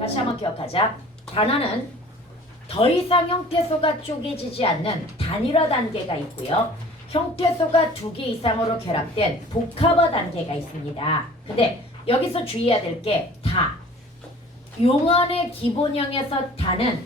다시 한번 기억하자. 단어는 더 이상 형태소가 쪼개지지 않는 단일화 단계가 있고요. 형태소가 2개 이상으로 결합된 복합어 단계가 있습니다. 근데 여기서 주의해야 될 게 다. 용언의 기본형에서 다는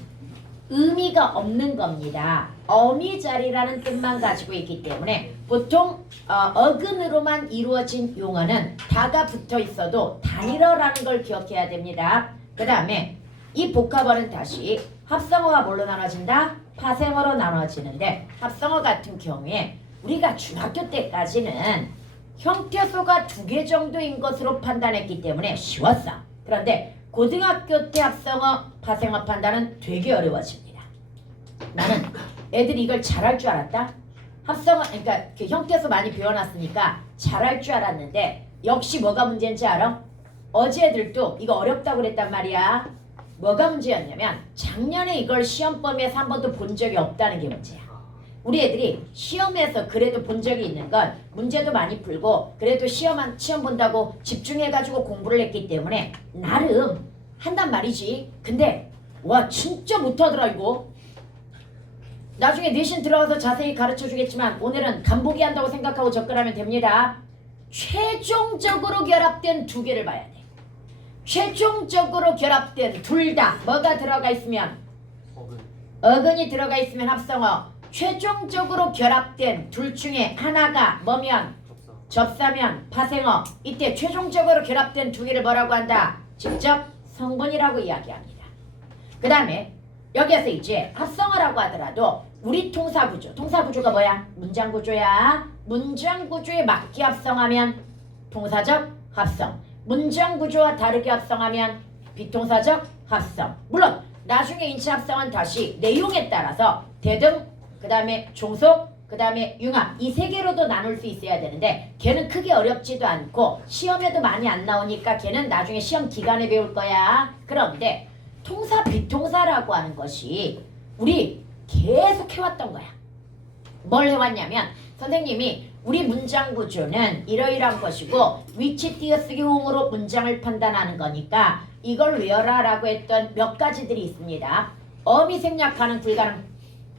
의미가 없는 겁니다. 어미자리라는 뜻만 가지고 있기 때문에 보통 어근으로만 이루어진 용어는 다가 붙어 있어도 단일어라는 걸 기억해야 됩니다. 그 다음에 이 복합어는 다시 합성어가 뭘로 나눠진다? 파생어로 나눠지는데 합성어 같은 경우에 우리가 중학교 때까지는 형태소가 2개 정도인 것으로 판단했기 때문에 쉬웠어. 그런데 고등학교 때 합성어, 파생어 판단은 되게 어려워집니다. 나는 애들이 이걸 잘할 줄 알았다. 합성어, 그러니까 그 형태소 많이 배워놨으니까 잘할 줄 알았는데 역시 뭐가 문제인지 알아? 어제 애들도 이거 어렵다고 그랬단 말이야. 뭐가 문제였냐면 작년에 이걸 시험 범위에서 한 번도 본 적이 없다는 게 문제야. 우리 애들이 시험에서 그래도 본 적이 있는 건 문제도 많이 풀고 그래도 시험 본다고 집중해가지고 공부를 했기 때문에 나름 한단 말이지. 근데 와 진짜 못하더라 이거. 나중에 내신 들어가서 자세히 가르쳐주겠지만 오늘은 간보기 한다고 생각하고 접근하면 됩니다. 최종적으로 결합된 2개를 봐야 돼. 최종적으로 결합된 둘 다 뭐가 들어가 있으면 어근이 들어가 있으면 합성어. 최종적으로 결합된 둘 중에 하나가 뭐면 접사면 파생어. 이때 최종적으로 결합된 2개를 뭐라고 한다? 직접 성분이라고 이야기합니다. 그 다음에 여기에서 이제 합성어라고 하더라도 우리 통사구조. 통사구조가 뭐야? 문장구조야. 문장구조에 맞게 합성하면 동사적 합성. 문장구조와 다르게 합성하면 비동사적 합성. 물론 나중에 인체 합성은 다시 내용에 따라서 대등, 그 다음에 종속, 그 다음에 융합 이 3개로도 나눌 수 있어야 되는데 걔는 크게 어렵지도 않고 시험에도 많이 안 나오니까 걔는 나중에 시험 기간에 배울 거야. 그런데 통사, 비통사라고 하는 것이 우리 계속 해왔던 거야. 뭘 해왔냐면 선생님이 우리 문장 구조는 이러이러한 것이고 위치 띄어쓰기 호응으로 문장을 판단하는 거니까 이걸 외워라 라고 했던 몇 가지들이 있습니다. 어미 생략하는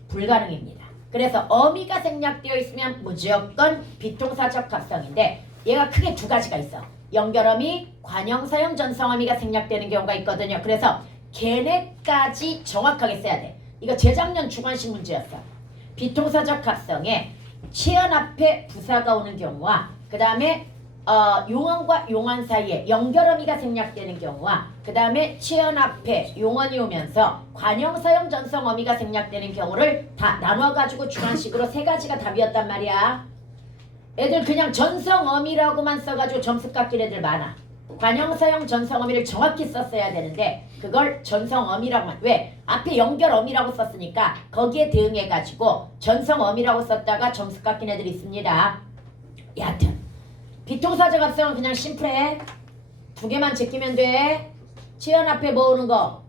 불가능입니다. 그래서 어미가 생략되어 있으면 무조건 비동사적 합성인데 얘가 크게 2가지가 있어. 연결어미, 관형사형 전성어미가 생략되는 경우가 있거든요. 그래서 걔네까지 정확하게 써야 돼. 이거 재작년 주관식 문제였어. 비동사적 합성에 치연 앞에 부사가 오는 경우와 그 다음에 용언과 용언 사이에 연결어미가 생략되는 경우와 그 다음에 치연 앞에 용언이 오면서 관형사형 전성어미가 생략되는 경우를 다 나눠가지고 주관식으로 3가지가 답이었단 말이야. 애들 그냥 전성어미라고만 써가지고 점수 깎인 애들 많아. 관형사형 전성어미를 정확히 썼어야 되는데 그걸 전성어미라고만. 왜? 앞에 연결어미라고 썼으니까 거기에 대응해가지고 전성어미라고 썼다가 점수 깎인 애들이 있습니다. 여하튼 비동사적 합성은 그냥 심플해. 2개만 제끼면 돼. 치연 앞에 뭐 오는 거,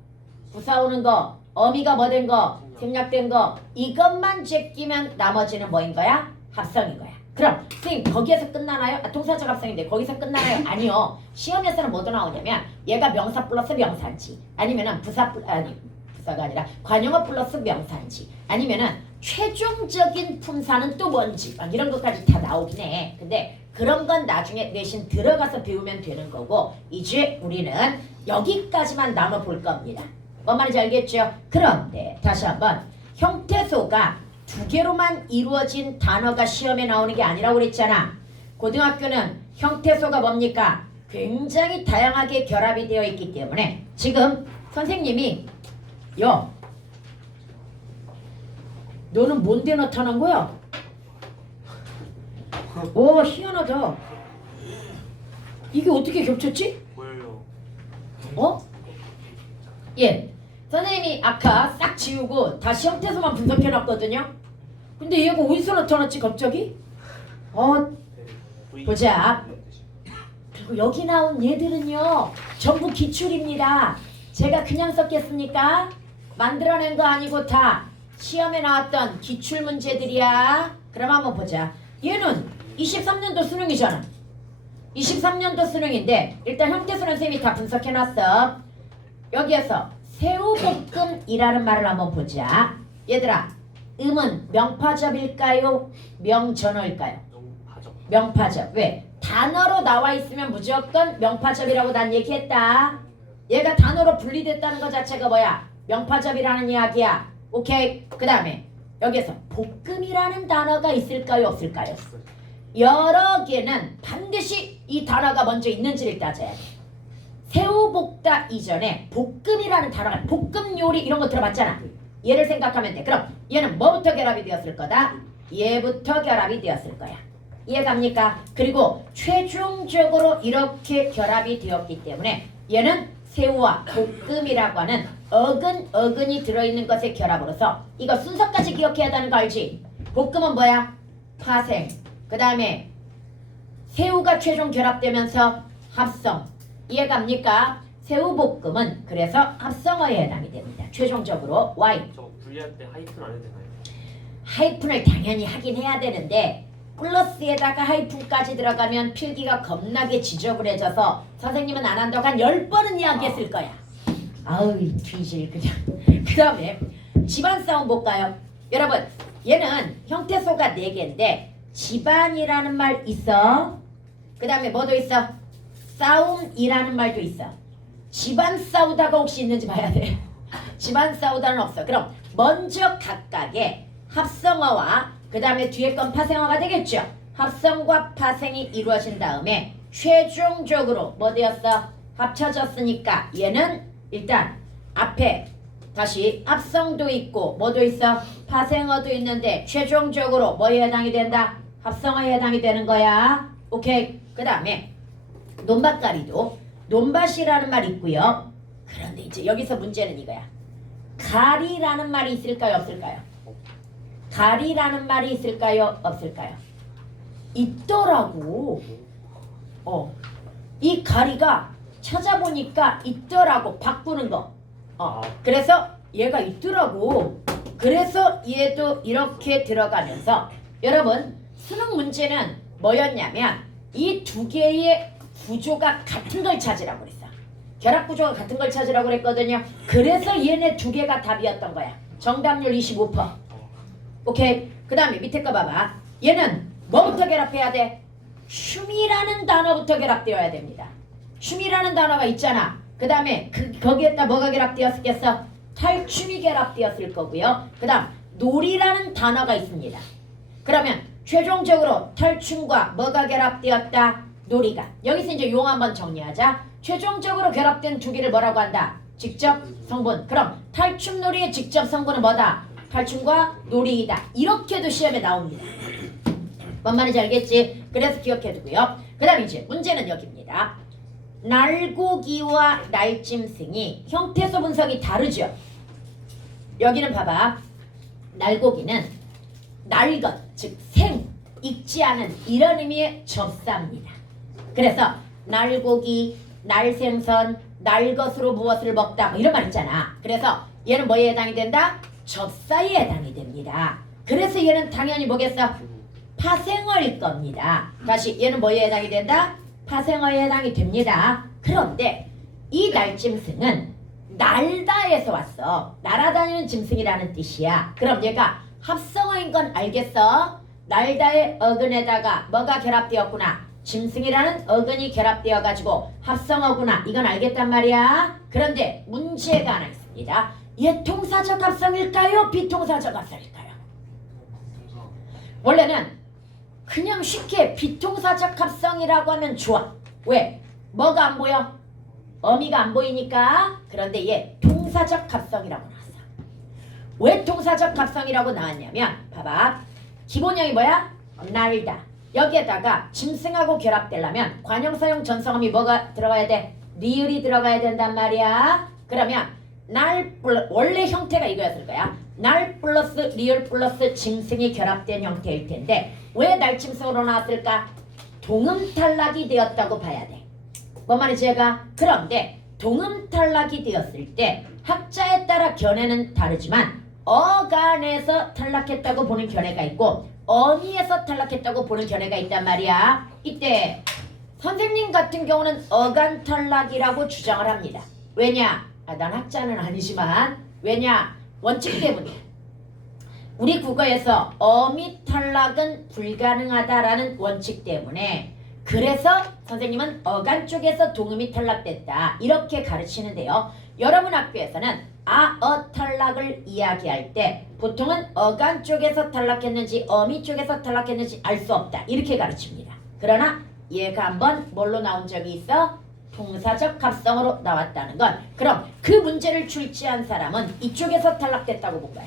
부사 오는 거, 어미가 뭐 된 거, 생략된 거 이것만 제끼면 나머지는 뭐인 거야? 합성인 거야. 그럼 선생님 거기에서 끝나나요? 동사적 합성인데 거기서 끝나나요? 아니요. 시험에서는 뭐도 나오냐면 얘가 명사 플러스 명사인지 아니면은 부사가 아니라 관용어 플러스 명사인지 아니면은 최종적인 품사는 또 뭔지 막 이런 것까지 다 나오긴 해. 근데 그런 건 나중에 내신 들어가서 배우면 되는 거고 이제 우리는 여기까지만 나눠볼 겁니다. 뭔 말인지 알겠죠? 그런데 다시 한번 형태소가 2개로만 이루어진 단어가 시험에 나오는 게 아니라고 그랬잖아. 고등학교는 형태소가 뭡니까? 굉장히 다양하게 결합이 되어 있기 때문에 지금 선생님이 너는 뭔데 나타난 거야? 오 희한하다. 이게 어떻게 겹쳤지? 뭐예요? 어? 예. 선생님이 아까 싹 지우고 다시 형태소만 분석해놨거든요. 근데 얘가 어디서 나타났지 갑자기? 보자. 그리고 여기 나온 얘들은요 전부 기출입니다. 제가 그냥 썼겠습니까? 만들어낸 거 아니고 다 시험에 나왔던 기출 문제들이야. 그럼 한번 보자. 얘는 23년도 수능이잖아. 23년도 수능인데 일단 형태수는 선생님이 다 분석해놨어. 여기에서 새우볶음이라는 말을 한번 보자. 얘들아, 음은 명파접일까요? 명전어일까요? 명파접. 왜? 단어로 나와 있으면 무조건 명파접이라고 난 얘기했다. 얘가 단어로 분리됐다는 것 자체가 뭐야? 명파접이라는 이야기야. 오케이. 그 다음에 여기에서 볶음이라는 단어가 있을까요? 없을까요? 여러 개는 반드시 이 단어가 먼저 있는지를 따져야 돼. 새우 볶다 이전에 볶음이라는 단어가, 볶음 요리 이런 거 들어봤잖아. 얘를 생각하면 돼. 그럼 얘는 뭐부터 결합이 되었을 거다? 얘부터 결합이 되었을 거야. 이해갑니까? 그리고 최종적으로 이렇게 결합이 되었기 때문에 얘는 새우와 볶음이라고 하는 어근이 들어있는 것의 결합으로서 이거 순서까지 기억해야 하는 거 알지? 볶음은 뭐야? 파생. 그 다음에 새우가 최종 결합되면서 합성. 이해갑니까? 새우볶음은 그래서 합성어에 해당이 됩니다. 최종적으로 Y. 저거 분리할 때 하이픈 안 해도 되나요? 하이픈을 당연히 하긴 해야 되는데 플러스에다가 하이픈까지 들어가면 필기가 겁나게 지저분해져서 선생님은 안 한다고 한 10번은 이야기했을 거야. 아우 뒤질 그냥. 그 다음에 집안 싸움 볼까요? 여러분 얘는 형태소가 4개인데 집안이라는 말 있어. 그 다음에 뭐도 있어? 싸움이라는 말도 있어. 집안 싸우다가 혹시 있는지 봐야 돼. 집안 싸우다는 없어. 그럼 먼저 각각의 합성어와 그 다음에 뒤에 건 파생어가 되겠죠. 합성과 파생이 이루어진 다음에 최종적으로 뭐 되었어? 합쳐졌으니까 얘는 일단 앞에 다시 합성도 있고 뭐도 있어? 파생어도 있는데 최종적으로 뭐에 해당이 된다? 합성어에 해당이 되는 거야. 오케이. 그 다음에 논밭가리도 논밭이라는 말이 있고요. 그런데 이제 여기서 문제는 이거야. 가리라는 말이 있을까요? 없을까요? 가리라는 말이 있을까요? 없을까요? 있더라고. 이 가리가 찾아보니까 있더라고. 바꾸는 거. 그래서 얘가 있더라고. 그래서 얘도 이렇게 들어가면서 여러분 수능 문제는 뭐였냐면 이 두 개의 구조가 같은 걸 찾으라고 그랬어. 결합 구조가 같은 걸 찾으라고 그랬거든요. 그래서 얘네 두 개가 답이었던 거야. 정답률 25%. 오케이. 그 다음에 밑에 거 봐봐. 얘는 뭐부터 결합해야 돼? 춤이라는 단어부터 결합되어야 됩니다. 춤이라는 단어가 있잖아. 그 다음에 거기에다 뭐가 결합되었겠어? 탈춤이 결합되었을 거고요. 그 다음 놀이라는 단어가 있습니다. 그러면 최종적으로 탈춤과 뭐가 결합되었다? 놀이가. 여기서 이제 용 한번 정리하자. 최종적으로 결합된 두 개를 뭐라고 한다? 직접 성분. 그럼 탈춤 놀이의 직접 성분은 뭐다? 탈춤과 놀이이다. 이렇게도 시험에 나옵니다. 뭔 말인지 알겠지? 그래서 기억해두고요. 그 다음 이제 문제는 여기입니다. 날고기와 날짐승이 형태소 분석이 다르죠. 여기는 봐봐. 날고기는 날것, 즉 생, 익지 않은 이런 의미의 접사입니다. 그래서 날고기, 날생선, 날것으로 무엇을 먹다 뭐 이런 말 있잖아. 그래서 얘는 뭐에 해당이 된다? 접사에 해당이 됩니다. 그래서 얘는 당연히 뭐겠어? 파생어일 겁니다. 다시 얘는 뭐에 해당이 된다? 파생어에 해당이 됩니다. 그런데 이 날짐승은 날다에서 왔어. 날아다니는 짐승이라는 뜻이야. 그럼 얘가 합성어인 건 알겠어? 날다의 어근에다가 뭐가 결합되었구나. 짐승이라는 어근이 결합되어 가지고 합성어구나. 이건 알겠단 말이야. 그런데 문제가 하나 있습니다. 얘 통사적 합성일까요? 비통사적 합성일까요? 원래는 그냥 쉽게 비통사적 합성이라고 하면 좋아. 왜? 뭐가 안 보여? 어미가 안 보이니까. 그런데 얘 통사적 합성이라고 나왔어. 왜 통사적 합성이라고 나왔냐면 봐봐. 기본형이 뭐야? 날다. 여기에다가 짐승하고 결합되려면 관형사용 전성음이 뭐가 들어가야 돼? 리을이 들어가야 된단 말이야. 그러면 원래 형태가 이거였을 거야. 날 플러스 리을 플러스 짐승이 결합된 형태일 텐데 왜 날짐승으로 나왔을까? 동음탈락이 되었다고 봐야 돼. 뭔 말인지 제가? 그런데 동음탈락이 되었을 때 학자에 따라 견해는 다르지만 어간에서 탈락했다고 보는 견해가 있고 어미에서 탈락했다고 보는 견해가 있단 말이야. 이때 선생님 같은 경우는 어간 탈락이라고 주장을 합니다. 왜냐? 난 학자는 아니지만 왜냐? 원칙 때문이야. 우리 국어에서 어미 탈락은 불가능하다라는 원칙 때문에 그래서 선생님은 어간 쪽에서 동음이 탈락됐다 이렇게 가르치는데요. 여러분 학교에서는 아어 탈락을 이야기할 때 보통은 어간 쪽에서 탈락했는지 어미 쪽에서 탈락했는지 알 수 없다 이렇게 가르칩니다. 그러나 얘가 한번 뭘로 나온 적이 있어? 동사적 합성으로 나왔다는 건 그럼 그 문제를 출제한 사람은 이쪽에서 탈락됐다고 본 거야.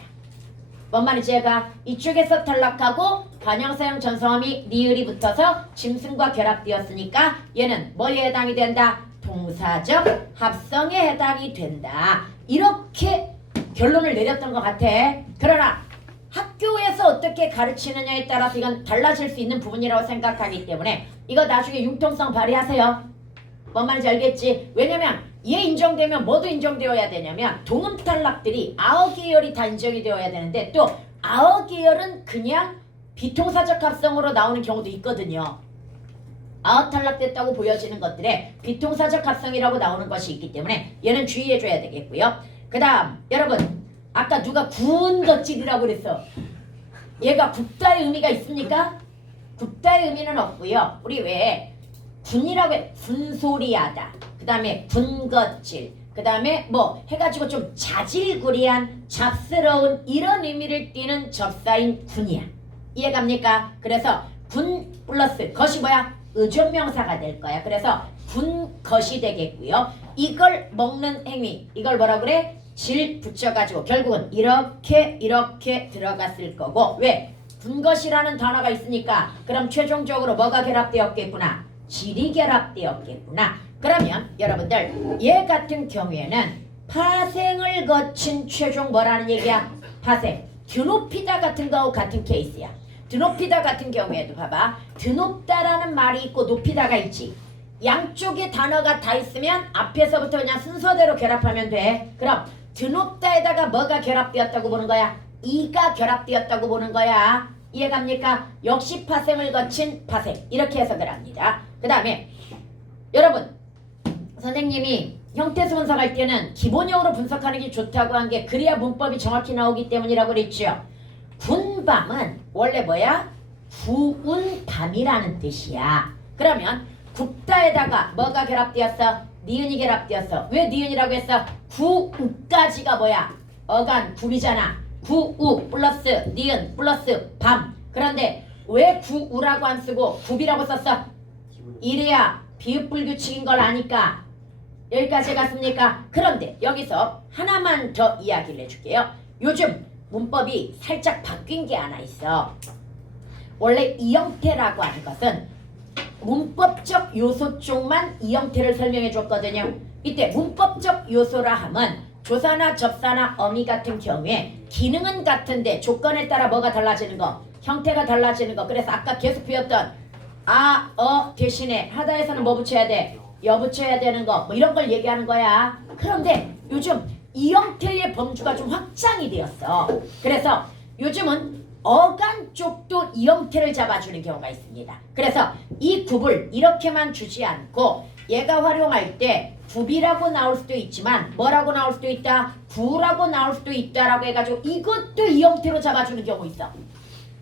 뭔 말인지 얘가 이쪽에서 탈락하고 관형사형 전성함이 리을이 붙어서 짐승과 결합되었으니까 얘는 뭐에 해당이 된다? 동사적 합성에 해당이 된다. 이렇게 결론을 내렸던 것 같아. 그러나 학교에서 어떻게 가르치느냐에 따라서 이건 달라질 수 있는 부분이라고 생각하기 때문에 이거 나중에 융통성 발휘하세요. 뭔 말인지 알겠지? 왜냐면 얘 인정되면 뭐도 인정되어야 되냐면 동음 탈락들이 아어 계열이 다 인정이 되어야 되는데 또 아어 계열은 그냥 비동사적 합성으로 나오는 경우도 있거든요. 아어 탈락됐다고 보여지는 것들에 비동사적 합성이라고 나오는 것이 있기 때문에 얘는 주의해줘야 되겠고요. 그 다음 여러분 아까 누가 군것질이라고 그랬어. 얘가 굽다의 의미가 있습니까? 굽다의 의미는 없고요. 우리 왜 군이라고 해 군소리하다 그 다음에 군것질 그 다음에 뭐 해가지고 좀 자질구레한 잡스러운 이런 의미를 띠는 접사인 군이야. 이해갑니까? 그래서 군 플러스 것이 뭐야? 의존명사가 될 거야. 그래서 군것이 되겠고요. 이걸 먹는 행위 이걸 뭐라 그래? 질 붙여가지고 결국은 이렇게 들어갔을 거고 왜? 군것이라는 단어가 있으니까 그럼 최종적으로 뭐가 결합되었겠구나? 질이 결합되었겠구나. 그러면 여러분들 얘 같은 경우에는 파생을 거친 최종 뭐라는 얘기야? 파생. 드높이다 같은 거하고 같은 케이스야. 드높이다 같은 경우에도 봐봐. 드높다라는 말이 있고 높이다가 있지. 양쪽에 단어가 다 있으면 앞에서부터 그냥 순서대로 결합하면 돼. 그럼 드높다에다가 뭐가 결합되었다고 보는 거야? 이가 결합되었다고 보는 거야. 이해갑니까? 역시 파생을 거친 파생. 이렇게 해석을 합니다. 그 다음에 여러분 선생님이 형태수 분석할 때는 기본형으로 분석하는 게 좋다고 한 게 그래야 문법이 정확히 나오기 때문이라고 그랬죠. 군밤은 원래 뭐야? 구운 밤이라는 뜻이야. 그러면 굽다에다가 뭐가 결합되었어? 니은이 결합되었어. 왜 니은이라고 했어? 구우까지가 뭐야? 어간 굽이잖아. 구우 플러스 니은 플러스 밤. 그런데 왜 구우라고 안 쓰고 굽이라고 썼어? 이래야 비읍불규칙인 걸 아니까. 여기까지 갔습니까? 그런데 여기서 하나만 더 이야기를 해줄게요. 요즘 문법이 살짝 바뀐 게 하나 있어. 원래 이 형태라고 하는 것은 문법적 요소 쪽만 이 형태를 설명해 줬거든요. 이때 문법적 요소라 함은 조사나 접사나 어미 같은 경우에 기능은 같은데 조건에 따라 뭐가 달라지는 거? 형태가 달라지는 거. 그래서 아까 계속 배웠던 아, 어 대신에 하다에서는 뭐 붙여야 돼? 여 붙여야 되는 거. 뭐 이런 걸 얘기하는 거야. 그런데 요즘 이 형태의 범주가 좀 확장이 되었어. 그래서 요즘은 어간 쪽도 이 형태를 잡아주는 경우가 있습니다. 그래서 이 굽을 이렇게만 주지 않고 얘가 활용할 때 굽이라고 나올 수도 있지만 뭐라고 나올 수도 있다? 구라고 나올 수도 있다라고 해가지고 이것도 이 형태로 잡아주는 경우 있어.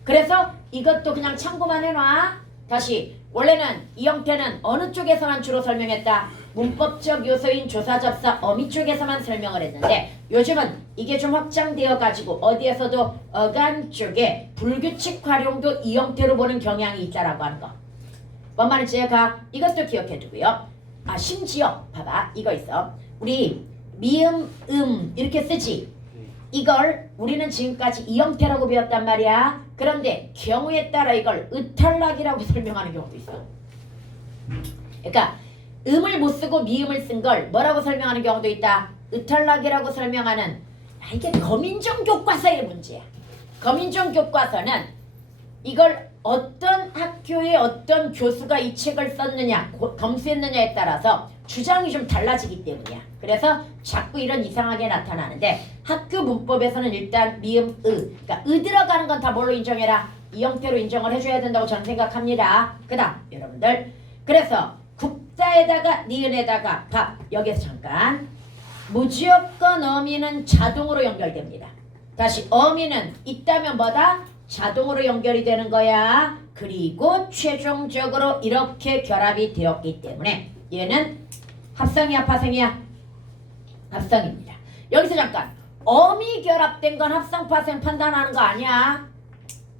그래서 이것도 그냥 참고만 해놔. 다시 원래는 이 형태는 어느 쪽에서만 주로 설명했다? 문법적 요소인 조사접사 어미 쪽에서만 설명을 했는데 요즘은 이게 좀 확장되어 가지고 어디에서도 어간 쪽에 불규칙 활용도 이 형태로 보는 경향이 있다라고 하는 거. 뭔 말인지 제가 이것도 기억해 두고요. 아 심지어 봐봐 이거 있어. 우리 미음 이렇게 쓰지. 이걸 우리는 지금까지 이 형태라고 배웠단 말이야. 그런데 경우에 따라 이걸 의탈락이라고 설명하는 경우도 있어. 그러니까 음을 못 쓰고 미음을 쓴 걸 뭐라고 설명하는 경우도 있다. 의탈락이라고 설명하는 이게 거민정 교과서의 문제야. 거민정 교과서는 이걸 어떤 학교의 어떤 교수가 이 책을 썼느냐 검수했느냐에 따라서 주장이 좀 달라지기 때문이야. 그래서 자꾸 이런 이상하게 나타나는데 학교 문법에서는 일단 미음, 그러니까 들어가는 건 다 뭘로 인정해라? 이 형태로 인정을 해줘야 된다고 저는 생각합니다. 그 다음 여러분들 그래서 굽다에다가 니은에다가 밥 여기서 잠깐 무조건 어미는 자동으로 연결됩니다. 다시 어미는 있다면 뭐다? 자동으로 연결이 되는 거야. 그리고 최종적으로 이렇게 결합이 되었기 때문에 얘는 합성이야 파생이야? 합성입니다. 여기서 잠깐 어미 결합된 건 합성 파생 판단하는 거 아니야.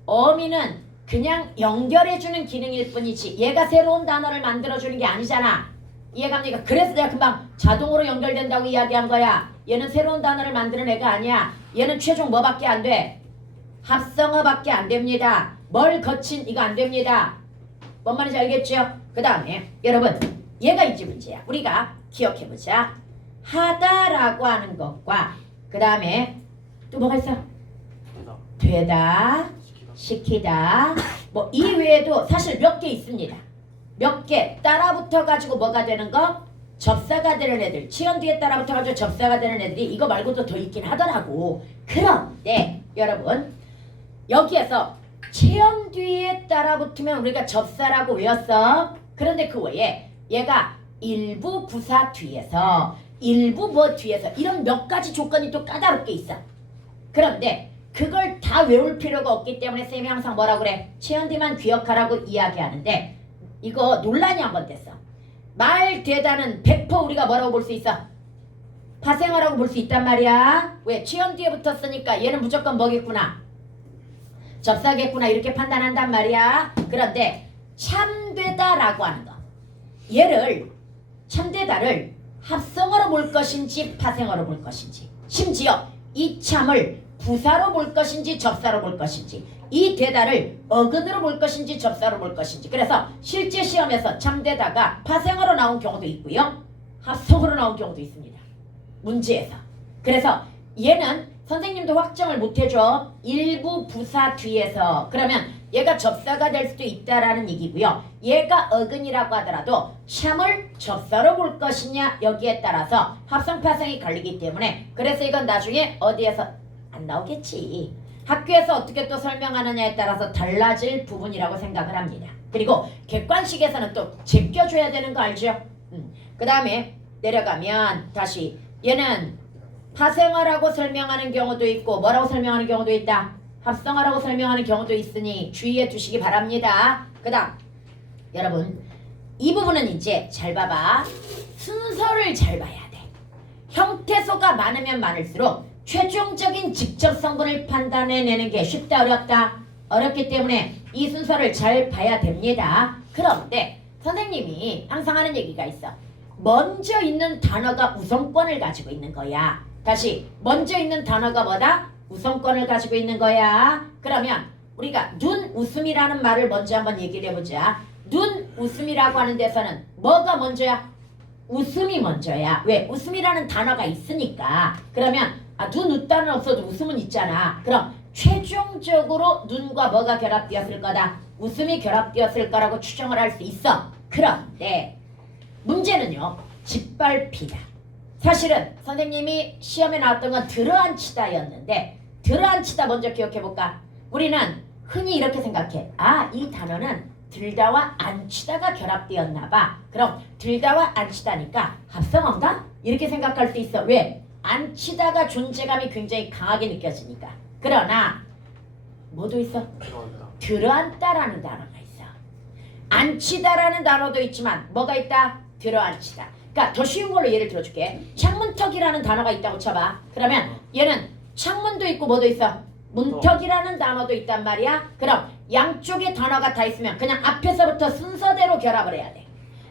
어미는 그냥 연결해주는 기능일 뿐이지 얘가 새로운 단어를 만들어주는 게 아니잖아. 이해갑니까? 그래서 내가 금방 자동으로 연결된다고 이야기한 거야. 얘는 새로운 단어를 만드는 애가 아니야. 얘는 최종 뭐밖에 안 돼? 합성어밖에 안 됩니다. 뭘 거친 이거 안 됩니다. 뭔 말인지 알겠죠? 그 다음에 여러분 얘가 이제 문제야. 우리가 기억해보자. 하다라고 하는 것과 그 다음에 또 뭐가 있어? 되다, 시키다 뭐 이외에도 사실 몇 개 있습니다. 몇 개 따라붙어 가지고 뭐가 되는 거? 접사가 되는 애들. 치연 뒤에 따라붙어 가지고 접사가 되는 애들이 이거 말고도 더 있긴 하더라고. 그런데 여러분 여기에서 치연 뒤에 따라붙으면 우리가 접사라고 외웠어. 그런데 그 외에 얘가 일부 부사 뒤에서 일부 뭐 뒤에서 이런 몇 가지 조건이 또 까다롭게 있어. 그런데 그걸 다 외울 필요가 없기 때문에 쌤이 항상 뭐라 그래? 치연 뒤만 기억하라고 이야기하는데 이거 논란이 한번 됐어. 말 되다는 100% 우리가 뭐라고 볼 수 있어? 파생어라고 볼 수 있단 말이야. 왜? 치연 뒤에 붙었으니까 얘는 무조건 뭐겠구나? 접사겠구나 이렇게 판단한단 말이야. 그런데 참되다라고 하는 거 얘를 참되다를 합성어로 볼 것인지 파생어로 볼 것인지 심지어 이 참을 부사로 볼 것인지 접사로 볼 것인지 이 되다를 어근으로 볼 것인지 접사로 볼 것인지 그래서 실제 시험에서 참되다가 파생어로 나온 경우도 있고요. 합성어로 나온 경우도 있습니다. 문제에서. 그래서 얘는 선생님도 확정을 못해줘. 일부 부사 뒤에서 그러면 얘가 접사가 될 수도 있다라는 얘기고요. 얘가 어근이라고 하더라도 샴을 접사로 볼 것이냐 여기에 따라서 합성 파생이 갈리기 때문에 그래서 이건 나중에 어디에서 안 나오겠지. 학교에서 어떻게 또 설명하느냐에 따라서 달라질 부분이라고 생각을 합니다. 그리고 객관식에서는 또 제껴줘야 되는 거 알죠? 그 다음에 내려가면 다시 얘는 파생어라고 설명하는 경우도 있고 뭐라고 설명하는 경우도 있다. 합성어라고 설명하는 경우도 있으니 주의해 두시기 바랍니다. 그 다음 여러분 이 부분은 이제 잘 봐봐. 순서를 잘 봐야 돼. 형태소가 많으면 많을수록 최종적인 직접 성분을 판단해내는 게 쉽다 어렵다? 어렵기 때문에 이 순서를 잘 봐야 됩니다. 그런데 선생님이 항상 하는 얘기가 있어. 먼저 있는 단어가 우선권을 가지고 있는 거야. 다시 먼저 있는 단어가 뭐다? 우선권을 가지고 있는 거야. 그러면 우리가 눈 웃음이라는 말을 먼저 한번 얘기를 해보자. 눈 웃음이라고 하는 데서는 뭐가 먼저야? 웃음이 먼저야. 왜? 웃음이라는 단어가 있으니까. 그러면 눈 웃다는 없어도 웃음은 있잖아. 그럼 최종적으로 눈과 뭐가 결합되었을 거다? 웃음이 결합되었을 거라고 추정을 할 수 있어. 그런데 문제는요. 짓밟히다. 사실은 선생님이 시험에 나왔던 건 들어앉히다였는데 들어앉히다 먼저 기억해볼까? 우리는 흔히 이렇게 생각해. 이 단어는 들다와 앉히다가 결합되었나봐. 그럼 들다와 앉히다니까 합성어인가? 이렇게 생각할 수 있어. 왜? 앉히다가 존재감이 굉장히 강하게 느껴지니까. 그러나 뭐도 있어? 들어앉다라는 단어가 있어. 앉히다라는 단어도 있지만 뭐가 있다? 들어앉히다. 그러니까 더 쉬운 걸로 예를 들어줄게. 창문턱이라는 단어가 있다고 쳐봐. 그러면 얘는 창문도 있고 뭐도 있어? 문턱이라는 단어도 있단 말이야. 그럼 양쪽에 단어가 다 있으면 그냥 앞에서부터 순서대로 결합을 해야 돼.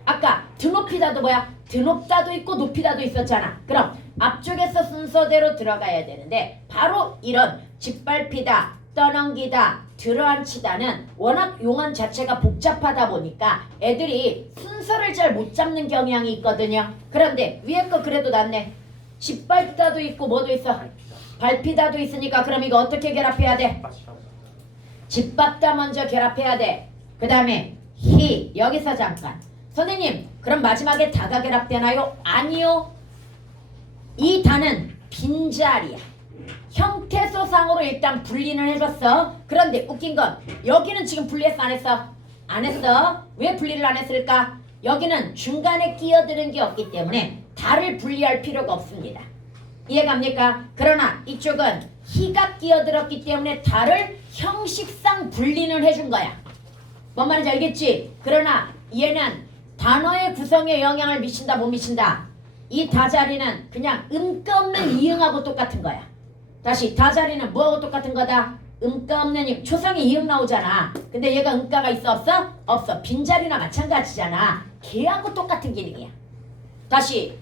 아까 드높이다도 뭐야? 드높다도 있고 높이다도 있었잖아. 그럼 앞쪽에서 순서대로 들어가야 되는데 바로 이런 짓밟히다, 떠넘기다, 들어앉히다는 워낙 용언 자체가 복잡하다 보니까 애들이 순서를 잘 못 잡는 경향이 있거든요. 그런데 위에 거 그래도 낫네. 짓밟다도 있고 뭐도 있어? 밟히다도 있으니까 그럼 이거 어떻게 결합해야 돼? 짓밟다 먼저 결합해야 돼. 그 다음에 히 여기서 잠깐. 선생님 그럼 마지막에 다가 결합되나요? 아니요. 이 다는 빈자리야. 형태소상으로 일단 분리는 해줬어. 그런데 웃긴 건 여기는 지금 분리했어 안 했어? 안 했어. 왜 분리를 안 했을까? 여기는 중간에 끼어드는 게 없기 때문에 달을 분리할 필요가 없습니다. 이해갑니까? 그러나 이쪽은 희가 끼어들었기 때문에 달을 형식상 분리는 해준 거야. 뭔 말인지 알겠지? 그러나 얘는 단어의 구성에 영향을 미친다 못 미친다? 이 다자리는 그냥 음가 없는 이응하고 똑같은 거야. 다시 다자리는 뭐하고 똑같은 거다? 음가 없는 이응. 초성이 이응 나오잖아. 근데 얘가 음가가 있어 없어? 없어. 빈자리나 마찬가지잖아. 걔하고 똑같은 기능이야. 다시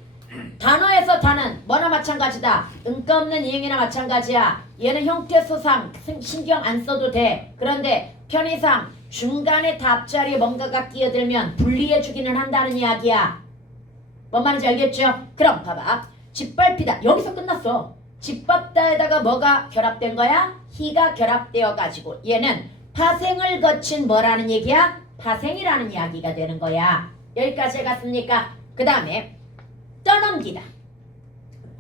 단어에서 단은 뭐나 마찬가지다. 음가 없는 이응이나 마찬가지야. 얘는 형태소상 신경 안 써도 돼. 그런데 편의상 중간에 답자리에 뭔가가 끼어들면 분리해주기는 한다는 이야기야. 뭔 말인지 알겠죠? 그럼 봐봐. 짓밟히다. 여기서 끝났어. 짓밟다에다가 뭐가 결합된 거야? 희가 결합되어 가지고 얘는 파생을 거친 뭐라는 얘기야? 파생이라는 이야기가 되는 거야. 여기까지 해갔습니까? 그 다음에 떠넘기다.